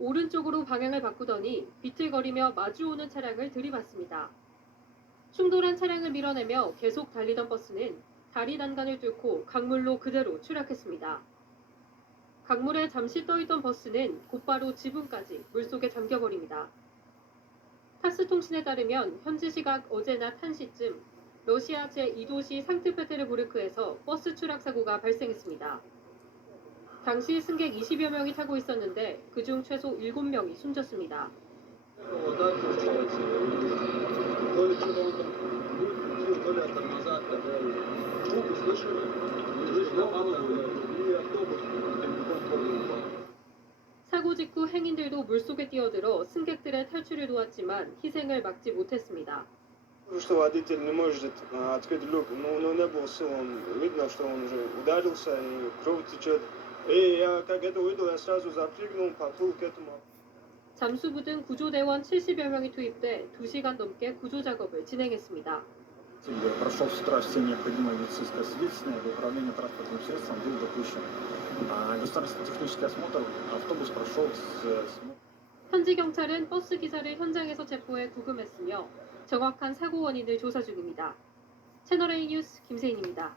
오른쪽으로 방향을 바꾸더니 비틀거리며 마주오는 차량을 들이받습니다. 충돌한 차량을 밀어내며 계속 달리던 버스는 다리 난간을 뚫고 강물로 그대로 추락했습니다. 강물에 잠시 떠있던 버스는 곧바로 지붕까지 물속에 잠겨버립니다. 타스 통신에 따르면 현지 시각 어제 낮 1시쯤 러시아 제2도시 상트페테르부르크에서 버스 추락 사고가 발생했습니다. 당시 승객 20여 명이 타고 있었는데 그중 최소 7명이 숨졌습니다. 사고 직후 행인들도 물속에 뛰어들어 승객들의 탈출을 도왔지만 희생을 막지 못했습니다. Что водитель не может открыть люк, но не было сил, он видно, что он уже ударился и кровь течет. И я как это увидел, я сразу запрыгнул, поплыл к этому. 잠수부 등 구조대원 70여 명이 투입돼 2시간 넘게 구조 작업을 진행했습니다. Прошел с утра все необходимое медицинское свидетельствование, в управлении транспортным средством был допущен государственный технический осмотр, автобус прошел с... 현지 경찰은 버스 기사를 현장에서 체포해 구금했으며 정확한 사고 원인을 조사 중입니다. 채널A 뉴스 김세인입니다.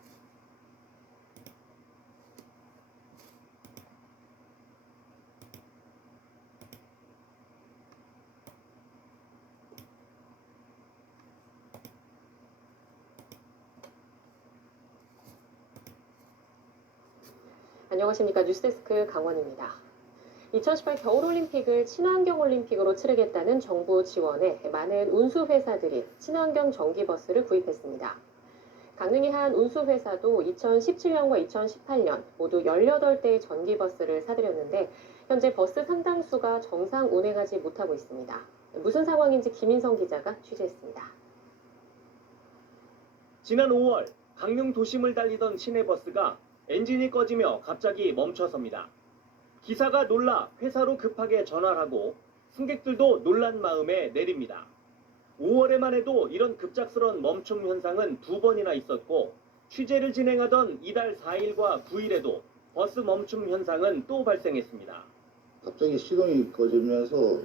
안녕하십니까. 뉴스데스크 강원입니다. 2018 겨울올림픽을 친환경올림픽으로 치르겠다는 정부 지원에 많은 운수회사들이 친환경 전기버스를 구입했습니다. 강릉의 한 운수회사도 2017년과 2018년 모두 18대의 전기버스를 사들였는데 현재 버스 상당수가 정상 운행하지 못하고 있습니다. 무슨 상황인지 김인성 기자가 취재했습니다. 지난 5월 강릉 도심을 달리던 시내버스가 엔진이 꺼지며 갑자기 멈춰섭니다. 기사가 놀라 회사로 급하게 전화를 하고 승객들도 놀란 마음에 내립니다. 5월에만 해도 이런 급작스러운 멈춤 현상은 2번이나 있었고 취재를 진행하던 이달 4일과 9일에도 버스 멈춤 현상은 또 발생했습니다. 갑자기 시동이 꺼지면서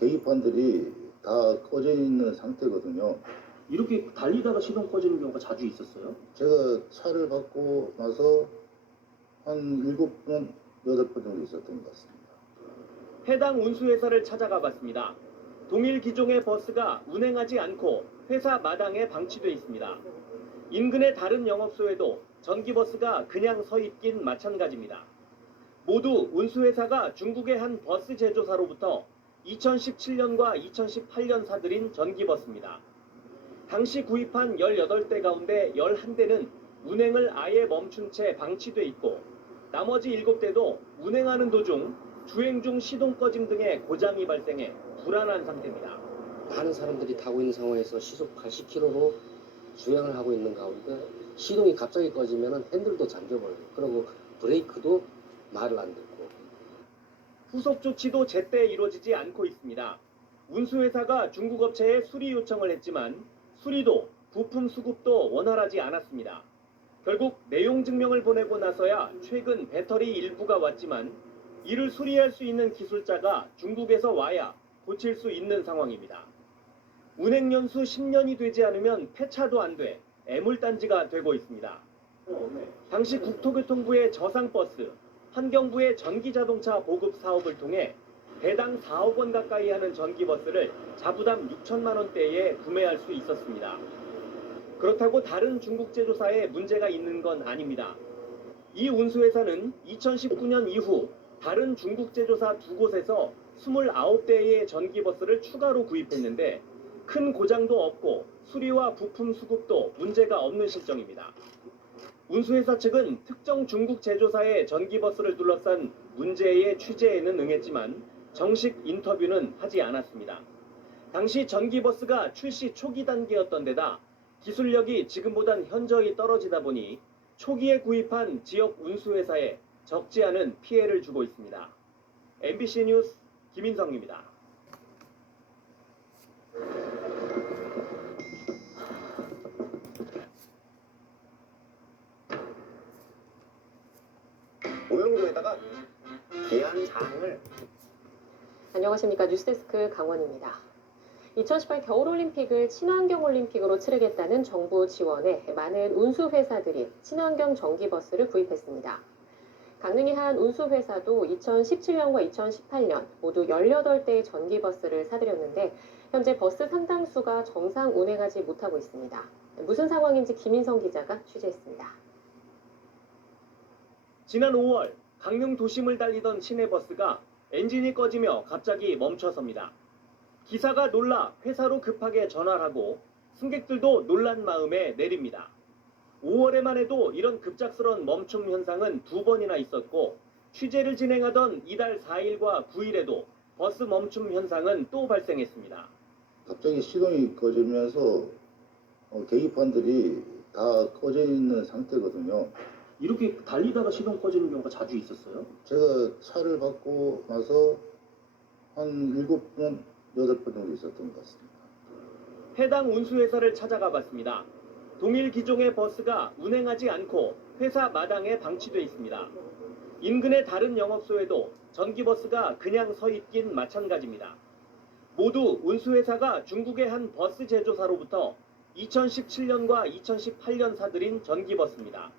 계기판들이 다 꺼져 있는 상태거든요. 이렇게 달리다가 시동 꺼지는 경우가 자주 있었어요? 제가 차를 받고 나서 한 7번, 8번 정도 있었던 것 같습니다. 해당 운수회사를 찾아가 봤습니다. 동일 기종의 버스가 운행하지 않고 회사 마당에 방치돼 있습니다. 인근의 다른 영업소에도 전기버스가 그냥 서 있긴 마찬가지입니다. 모두 운수회사가 중국의 한 버스 제조사로부터 2017년과 2018년 사들인 전기버스입니다. 당시 구입한 18대 가운데 11대는 운행을 아예 멈춘 채 방치돼 있고 나머지 7대도 운행하는 도중 주행 중 시동 꺼짐 등의 고장이 발생해 불안한 상태입니다. 많은 사람들이 타고 있는 상황에서 시속 80km로 주행을 하고 있는 가운데 시동이 갑자기 꺼지면 핸들도 잠겨버려요. 그리고 브레이크도 말을 안 듣고. 후속 조치도 제때 이루어지지 않고 있습니다. 운수회사가 중국 업체에 수리 요청을 했지만 수리도 부품 수급도 원활하지 않았습니다. 결국 내용 증명을 보내고 나서야 최근 배터리 일부가 왔지만 이를 수리할 수 있는 기술자가 중국에서 와야 고칠 수 있는 상황입니다. 운행 연수 10년이 되지 않으면 폐차도 안 돼 애물단지가 되고 있습니다. 당시 국토교통부의 저상버스, 환경부의 전기자동차 보급 사업을 통해 대당 4억 원 가까이 하는 전기버스를 자부담 6천만 원대에 구매할 수 있었습니다. 그렇다고 다른 중국 제조사에 문제가 있는 건 아닙니다. 이 운수회사는 2019년 이후 다른 중국 제조사 2곳에서 29대의 전기버스를 추가로 구입했는데 큰 고장도 없고 수리와 부품 수급도 문제가 없는 실정입니다. 운수회사 측은 특정 중국 제조사의 전기버스를 둘러싼 문제의 취재에는 응했지만 정식 인터뷰는 하지 않았습니다. 당시 전기버스가 출시 초기 단계였던 데다 기술력이 지금보단 현저히 떨어지다 보니 초기에 구입한 지역 운수회사에 적지 않은 피해를 주고 있습니다. MBC 뉴스 김인성입니다. 오영도에다가 귀한 장을. 안녕하십니까. 뉴스데스크 강원입니다. 2018 겨울올림픽을 친환경올림픽으로 치르겠다는 정부 지원에 많은 운수회사들이 친환경 전기버스를 구입했습니다. 강릉의 한 운수회사도 2017년과 2018년 모두 18대의 전기버스를 사들였는데 현재 버스 상당수가 정상 운행하지 못하고 있습니다. 무슨 상황인지 김인성 기자가 취재했습니다. 지난 5월 강릉 도심을 달리던 시내버스가 엔진이 꺼지며 갑자기 멈춰섭니다. 기사가 놀라 회사로 급하게 전화를 하고 승객들도 놀란 마음에 내립니다. 5월에만 해도 이런 급작스러운 멈춤 현상은 2번이나 있었고 취재를 진행하던 이달 4일과 9일에도 버스 멈춤 현상은 또 발생했습니다. 갑자기 시동이 꺼지면서 계기판들이 다 꺼져 있는 상태거든요. 이렇게 달리다가 시동 꺼지는 경우가 자주 있었어요? 제가 차를 받고 나서 한 7번, 8번 정도 있었던 것 같습니다. 해당 운수회사를 찾아가 봤습니다. 동일 기종의 버스가 운행하지 않고 회사 마당에 방치돼 있습니다. 인근의 다른 영업소에도 전기버스가 그냥 서 있긴 마찬가지입니다. 모두 운수회사가 중국의 한 버스 제조사로부터 2017년과 2018년 사들인 전기버스입니다.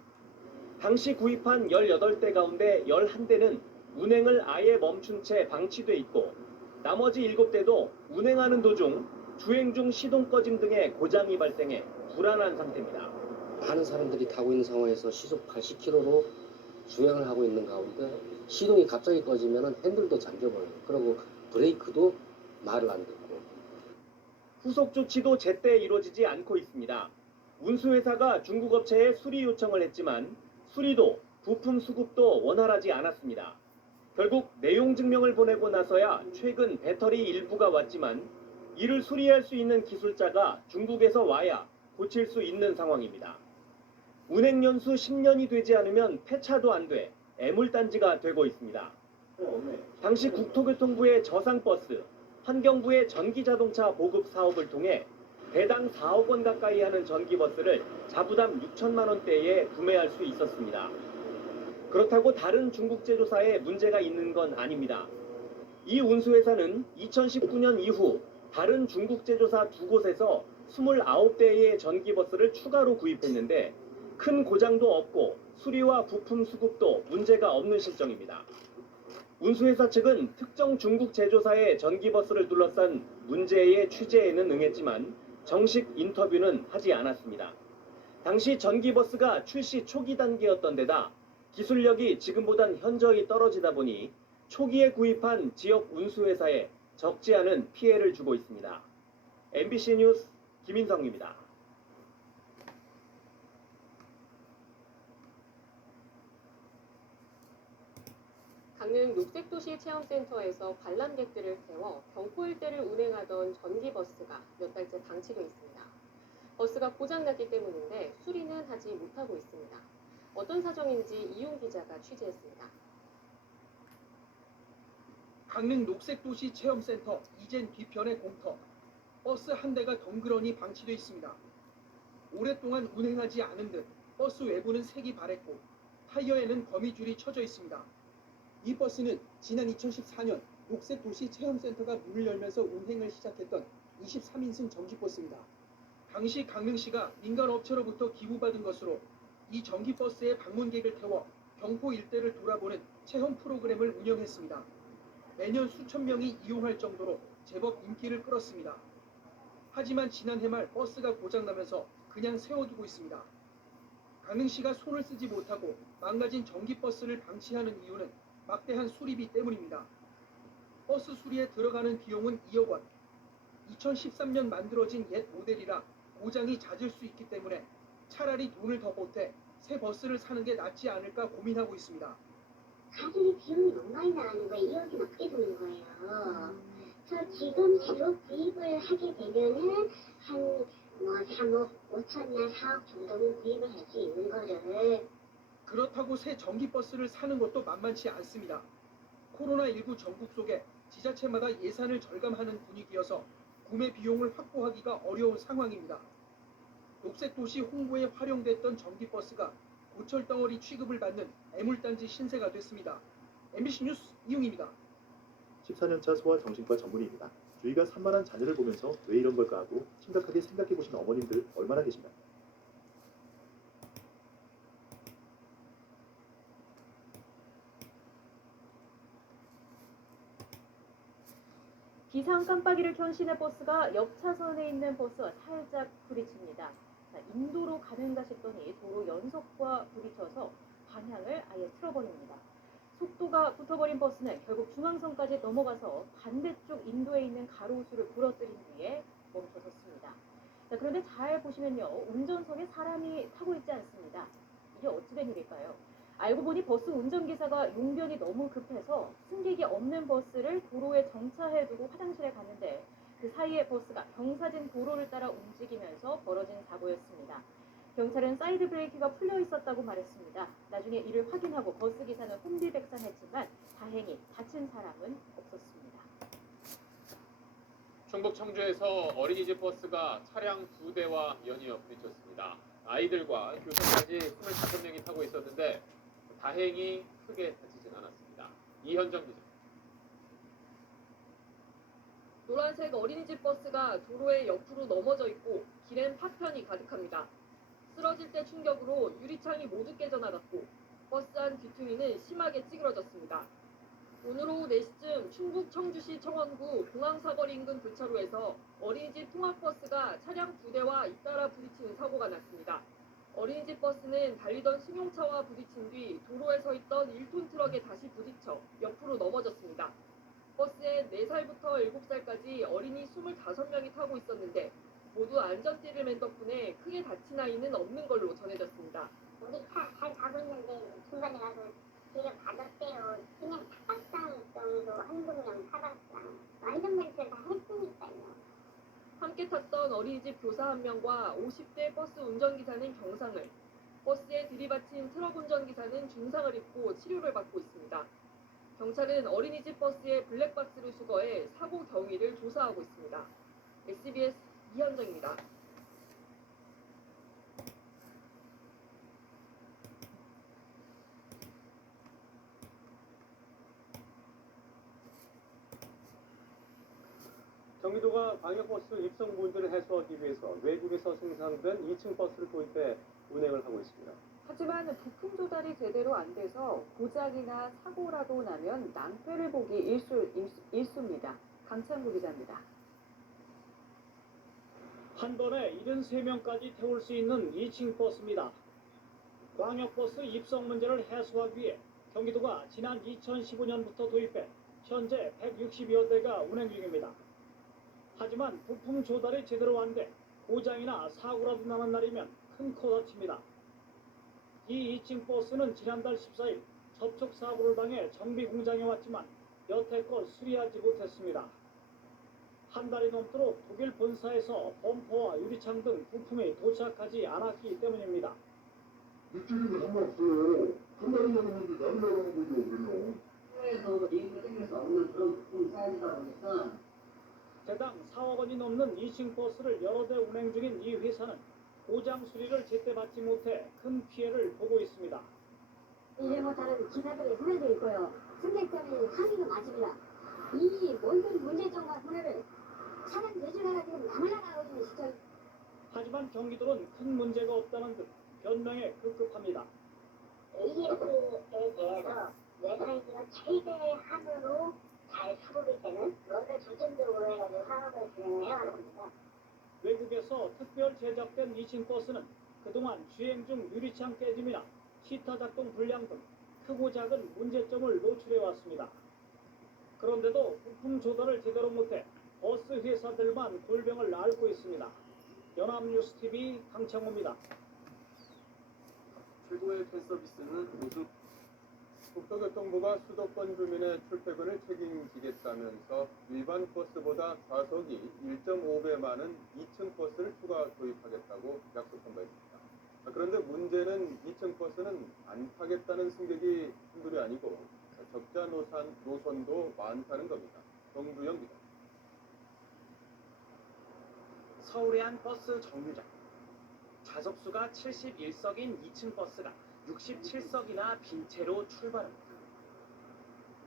당시 구입한 18대 가운데 11대는 운행을 아예 멈춘 채 방치돼 있고 나머지 7대도 운행하는 도중 주행 중 시동 꺼짐 등의 고장이 발생해 불안한 상태입니다. 많은 사람들이 타고 있는 상황에서 시속 80km로 주행을 하고 있는 가운데 시동이 갑자기 꺼지면 핸들도 잠겨버려요. 그리고 브레이크도 말을 안 듣고. 후속 조치도 제때 이루어지지 않고 있습니다. 운수회사가 중국 업체에 수리 요청을 했지만 수리도 부품 수급도 원활하지 않았습니다. 결국 내용 증명을 보내고 나서야 최근 배터리 일부가 왔지만 이를 수리할 수 있는 기술자가 중국에서 와야 고칠 수 있는 상황입니다. 운행 연수 10년이 되지 않으면 폐차도 안 돼 애물단지가 되고 있습니다. 당시 국토교통부의 저상버스, 환경부의 전기자동차 보급 사업을 통해 대당 4억 원 가까이 하는 전기버스를 자부담 6천만 원대에 구매할 수 있었습니다. 그렇다고 다른 중국 제조사에 문제가 있는 건 아닙니다. 이 운수회사는 2019년 이후 다른 중국 제조사 2곳에서 29대의 전기버스를 추가로 구입했는데 큰 고장도 없고 수리와 부품 수급도 문제가 없는 실정입니다. 운수회사 측은 특정 중국 제조사의 전기버스를 둘러싼 문제의 취재에는 응했지만 정식 인터뷰는 하지 않았습니다. 당시 전기버스가 출시 초기 단계였던 데다 기술력이 지금보단 현저히 떨어지다 보니 초기에 구입한 지역 운수회사에 적지 않은 피해를 주고 있습니다. MBC 뉴스 김인성입니다. 강릉 녹색도시 체험센터에서 관람객들을 태워 경포 일대를 운행하던 전기버스가 몇 달째 방치돼 있습니다. 버스가 고장났기 때문인데 수리는 하지 못하고 있습니다. 어떤 사정인지 이용 기자가 취재했습니다. 강릉 녹색도시 체험센터 이젠 뒤편의 공터. 버스 한 대가 덩그러니 방치돼 있습니다. 오랫동안 운행하지 않은 듯 버스 외부는 색이 바랬고 타이어에는 거미줄이 쳐져 있습니다. 이 버스는 지난 2014년 녹색도시 체험센터가 문을 열면서 운행을 시작했던 23인승 전기버스입니다. 당시 강릉시가 민간업체로부터 기부받은 것으로 이 전기버스에 방문객을 태워 경포 일대를 돌아보는 체험 프로그램을 운영했습니다. 매년 수천 명이 이용할 정도로 제법 인기를 끌었습니다. 하지만 지난해 말 버스가 고장나면서 그냥 세워두고 있습니다. 강릉시가 손을 쓰지 못하고 망가진 전기버스를 방치하는 이유는 막대한 수리비 때문입니다. 버스 수리에 들어가는 비용은 2억 원. 2013년 만들어진 옛 모델이라 고장이 잦을 수 있기 때문에 차라리 돈을 더 보태 새 버스를 사는 게 낫지 않을까 고민하고 있습니다. 가격이 비용이 너무 많이 나가는 거예요. 2억이 넘게 드는 거예요. 저 지금 새로 구입을 하게 되면은 한 3억 5천이나 4억 정도는 구입을 할 수 있는 거를 그렇다고 새 전기버스를 사는 것도 만만치 않습니다. 코로나19 전국 속에 지자체마다 예산을 절감하는 분위기여서 구매 비용을 확보하기가 어려운 상황입니다. 녹색도시 홍보에 활용됐던 전기버스가 고철덩어리 취급을 받는 애물단지 신세가 됐습니다. MBC 뉴스 이용입니다. 14년차 소아 정신과 전문의입니다. 주위가 산만한 자녀를 보면서 왜 이런 걸까 하고 심각하게 생각해 보신 어머님들 얼마나 계신가요? 비상 깜빡이를 켠 시내버스가 옆 차선에 있는 버스와 살짝 부딪힙니다. 자, 인도로 가는가 싶더니 도로 연석과 부딪혀서 방향을 아예 틀어버립니다. 속도가 붙어버린 버스는 결국 중앙선까지 넘어가서 반대쪽 인도에 있는 가로수를 부러뜨린 뒤에 멈춰섰습니다. 자, 그런데 잘 보시면요, 운전석에 사람이 타고 있지 않습니다. 이게 어찌된 일일까요? 알고 보니 버스 운전기사가 용변이 너무 급해서 승객이 없는 버스를 도로에 정차해두고 화장실에 갔는데 그 사이에 버스가 경사진 도로를 따라 움직이면서 벌어진 사고였습니다. 경찰은 사이드 브레이크가 풀려 있었다고 말했습니다. 나중에 이를 확인하고 버스 기사는 혼비백산했지만 다행히 다친 사람은 없었습니다. 충북 청주에서 어린이집 버스가 차량 2대와 연이어 부딪혔습니다. 아이들과 교사까지 25명이 타고 있었는데 다행히 크게 다치진 않았습니다. 이현정 기자. 노란색 어린이집 버스가 도로의 옆으로 넘어져 있고 길엔 파편이 가득합니다. 쓰러질 때 충격으로 유리창이 모두 깨져나갔고 버스 안 뒤퉁이는 심하게 찌그러졌습니다. 오늘 오후 4시쯤 충북 청주시 청원구 공항사거리 인근 교차로에서 어린이집 통학버스가 차량 2대와 잇따라 부딪히는 사고가 났습니다. 어린이집 버스는 달리던 승용차와 부딪힌 뒤 도로에 서 있던 1톤 트럭에 다시 부딪혀 옆으로 넘어졌습니다. 버스에 4살부터 7살까지 어린이 25명이 타고 있었는데 모두 안전띠를 맨 덕분에 크게 다친 아이는 없는 걸로 전해졌습니다. 우리 차 잘 가고 있는데 중간에 가서 뒤를 받았대요. 그냥 착각상 정도 한두 명 착각상. 안전벨트를 다 했으니까요. 함께 탔던 어린이집 교사 1명과 50대 버스 운전기사는 경상을, 버스에 들이받친 트럭 운전기사는 중상을 입고 치료를 받고 있습니다. 경찰은 어린이집 버스의 블랙박스를 수거해 사고 경위를 조사하고 있습니다. SBS 이현정입니다. 경기도가 광역버스 입성 문제를 해소하기 위해서 외국에서 생산된 2층 버스를 도입해 운행을 하고 있습니다. 하지만 부품 조달이 제대로 안 돼서 고장이나 사고라도 나면 낭패를 보기 일쑤입니다. 강창구 기자입니다. 한 번에 73명까지 태울 수 있는 2층 버스입니다. 광역버스 입성 문제를 해소하기 위해 경기도가 지난 2015년부터 도입해 현재 160여 대가 운행 중입니다. 하지만 부품 조달이 제대로 안 돼 고장이나 사고라도 나는 날이면 큰 코 다칩니다. 이 2층 버스는 지난달 14일 접촉 사고를 당해 정비 공장에 왔지만 여태껏 수리하지 못했습니다. 한 달이 넘도록 독일 본사에서 범퍼와 유리창 등 부품이 도착하지 않았기 때문입니다. 일주일에 한 번 없어요. 한 달이 넘었는데 남이라는 거죠, 그러면. 해외에서 비행기 땡길 수 없는 그런 부품이 쌓이다 보니까 대당 4억 원이 넘는 2층 버스를 여러 대 운행 중인 이 회사는 고장 수리를 제때 받지 못해 큰 피해를 보고 있습니다. 이해 못하는 기사들의 후회도 있고요. 승객들의 항의도 많습니다. 이 모든 문제점과 후회를 차량 대중화가 지금 나날아가고 있는 시절. 하지만 경기도는 큰 문제가 없다는 듯 변명에 급급합니다. AS에 대해서 외관기가 최대한으로 잘 수급이 되는 그것을 중점적으로 해가지고 사업을 진행해야 합니다. 외국에서 특별 제작된 2층 버스는 그동안 주행 중 유리창 깨짐이나 시타 작동 불량 등 크고 작은 문제점을 노출해왔습니다. 그런데도 부품 조달을 제대로 못해 버스 회사들만 골병을 앓고 있습니다. 연합뉴스TV 강창호입니다. 최고의 팬 서비스는 모두 국토교통부가 수도권 주민의 출퇴근을 책임지겠다면서 일반 버스보다 좌석이 1.5배 많은 2층 버스를 추가 도입하겠다고 약속한 바 있습니다. 그런데 문제는 2층 버스는 안 타겠다는 승객이 한둘이 아니고 적자 노선도 많다는 겁니다. 정두영 기자. 서울의 한 버스 정류장. 좌석수가 71석인 2층 버스가 67석이나 빈 채로 출발합니다.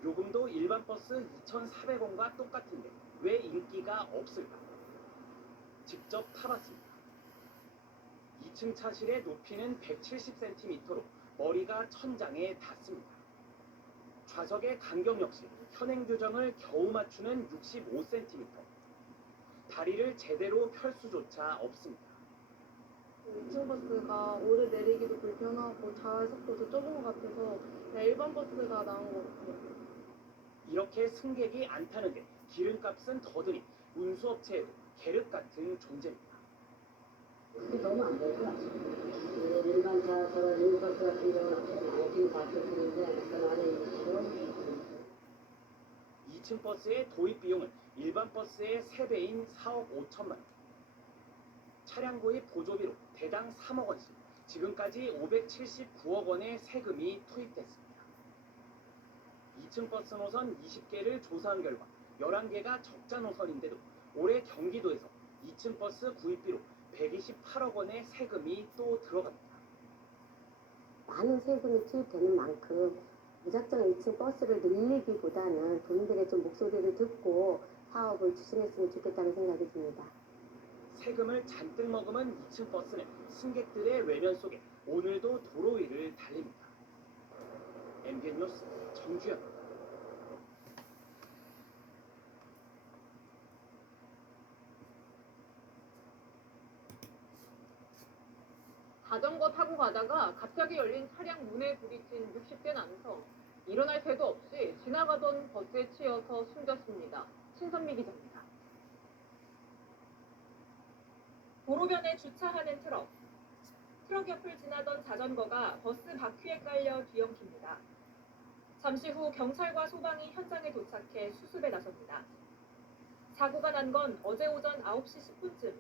요금도 일반 버스 2,400원과 똑같은데 왜 인기가 없을까? 직접 타봤습니다. 2층 차실의 높이는 170cm로 머리가 천장에 닿습니다. 좌석의 간격 역시 현행 규정을 겨우 맞추는 65cm. 다리를 제대로 펼 수조차 없습니다. 2층 버스가 오르내리기도 불편하고 좌석도 더 좁은 것 같아서 그냥 일반 버스가 나은 것 같아요. 이렇게 승객이 안 타는 게 기름값은 더 드니 운수업체에도 계륵 같은 존재입니다. 그게 너무 안 되고요. 일반 저런 미니버스 같은 경우는 안심 받쳐주는데 그 안에 있고 2층 버스의 도입 비용은 일반 버스의 3배인 4억 5천만 원. 차량 구입 보조비로 대당 3억 원씩, 지금까지 579억 원의 세금이 투입됐습니다. 2층 버스 노선 20개를 조사한 결과 11개가 적자 노선인데도 올해 경기도에서 2층 버스 구입비로 128억 원의 세금이 또 들어갑니다. 많은 세금이 투입되는 만큼 무작정 2층 버스를 늘리기보다는 본인들의 좀 목소리를 듣고 사업을 추진했으면 좋겠다는 생각이 듭니다. 세금을 잔뜩 머금은 2층 버스는 승객들의 외면 속에 오늘도 도로 위를 달립니다. MBN 뉴스 정주현. 자전거 타고 가다가 갑자기 열린 차량 문에 부딪힌 60대 남성. 일어날 새도 없이 지나가던 버스에 치여서 숨졌습니다. 신선미 기자입니다. 도로변에 주차하는 트럭. 트럭 옆을 지나던 자전거가 버스 바퀴에 깔려 뒤엉킵니다. 잠시 후 경찰과 소방이 현장에 도착해 수습에 나섭니다. 사고가 난 건 어제 오전 9시 10분쯤.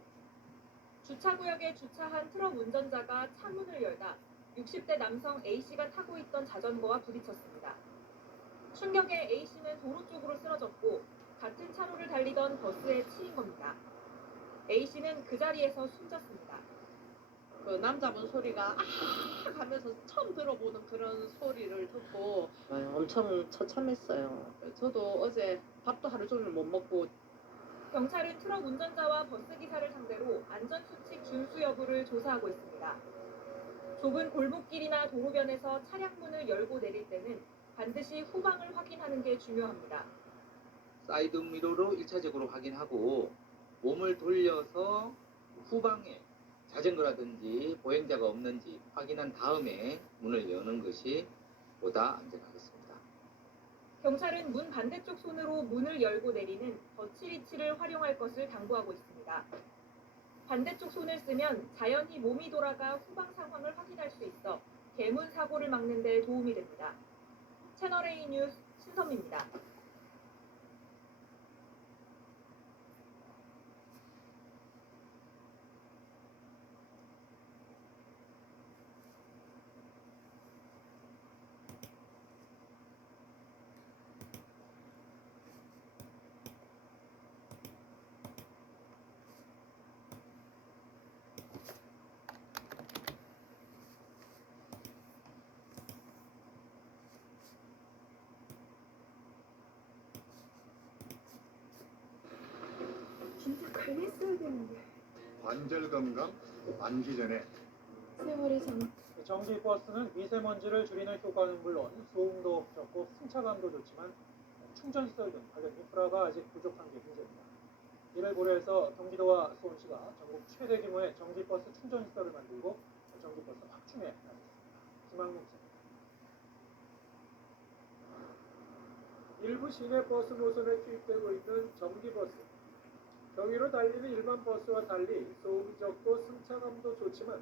주차구역에 주차한 트럭 운전자가 차문을 열다 60대 남성 A씨가 타고 있던 자전거와 부딪혔습니다. 충격에 A씨는 도로 쪽으로 쓰러졌고 같은 차로를 달리던 버스에 치인 겁니다. A씨는 그 자리에서 숨졌습니다. 그 남자분 소리가 아 하면서 처음 들어보는 그런 소리를 듣고 엄청 처참했어요. 저도 어제 밥도 하루 종일 못 먹고. 경찰은 트럭 운전자와 버스 기사를 상대로 안전수칙 준수 여부를 조사하고 있습니다. 좁은 골목길이나 도로변에서 차량 문을 열고 내릴 때는 반드시 후방을 확인하는 게 중요합니다. 사이드 미러로 1차적으로 확인하고 몸을 돌려서 후방에 자전거라든지 보행자가 없는지 확인한 다음에 문을 여는 것이 보다 안전하겠습니다. 경찰은 문 반대쪽 손으로 문을 열고 내리는 덧치리치를 활용할 것을 당부하고 있습니다. 반대쪽 손을 쓰면 자연히 몸이 돌아가 후방 상황을 확인할 수 있어 개문 사고를 막는 데 도움이 됩니다. 채널A 뉴스 신선미입니다. 진짜 관리했어야 되는데. 관절 건강 만기 전에 세월이 전 전기버스는 미세먼지를 줄이는 효과는 물론 소음도 적고 승차감도 좋지만 충전시설 등 관련 인프라가 아직 부족한 게 문제입니다. 이를 고려해서 경기도와 수원시가 전국 최대 규모의 전기버스 충전시설을 만들고 전기버스 확충에 나섰습니다. 김학용 기자. 일부 시내 버스 노선에 투입되고 있는 전기버스. 경유로 달리는 일반 버스와 달리 소음이 적고 승차감도 좋지만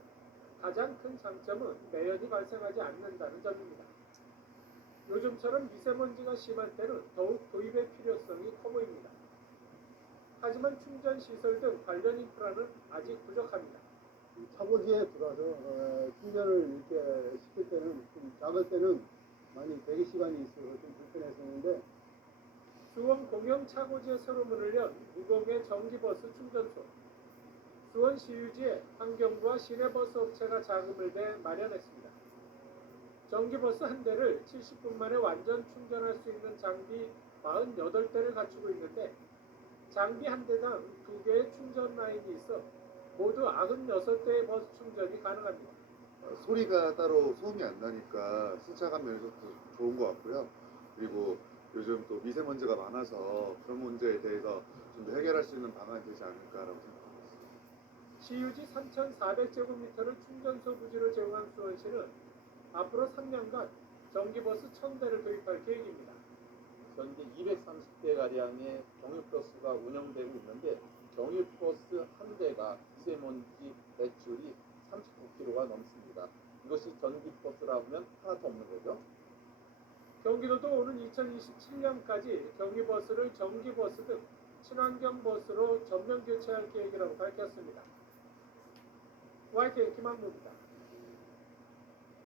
가장 큰 장점은 매연이 발생하지 않는다는 점입니다. 요즘처럼 미세먼지가 심할 때는 더욱 도입의 필요성이 커 보입니다. 하지만 충전 시설 등 관련 인프라는 아직 부족합니다. 차고지에 들어와서 충전을 이렇게 시킬 때는 좀 작을 때는 많이 대기 시간이 있어서 좀 불편했었는데 수원 공영 차고지에 새로 문을 연 무공의 전기버스 충전소. 수원 시유지에 환경부와 시내버스 업체가 자금을 대 마련했습니다. 전기버스 한 대를 70분 만에 완전 충전할 수 있는 장비 48대를 갖추고 있는데 장비 한 대당 2개의 충전 라인이 있어 모두 96대의 버스 충전이 가능합니다. 소리가 따로 소음이 안 나니까 승차감 면에서도 좋은 것 같고요. 그리고 요즘 또 미세먼지가 많아서 그런 문제에 대해서 좀 더 해결할 수 있는 방안이 되지 않을까라고 생각합니다. 시유지 3,400제곱미터를 충전소 부지로 제공한 수원시는 앞으로 3년간 전기버스 1,000대를 도입할 계획입니다. 현재 230대가량의 경유버스가 운영되고 있는데 경유버스 한 대가 미세먼지 배출이 39kg가 넘습니다. 이것이 전기버스라 하면 하나도 없는 거죠. 경기도도 오는 2027년까지 경유버스를 전기버스 등 친환경 버스로 전면 교체할 계획이라고 밝혔습니다. YTN 김학무입니다.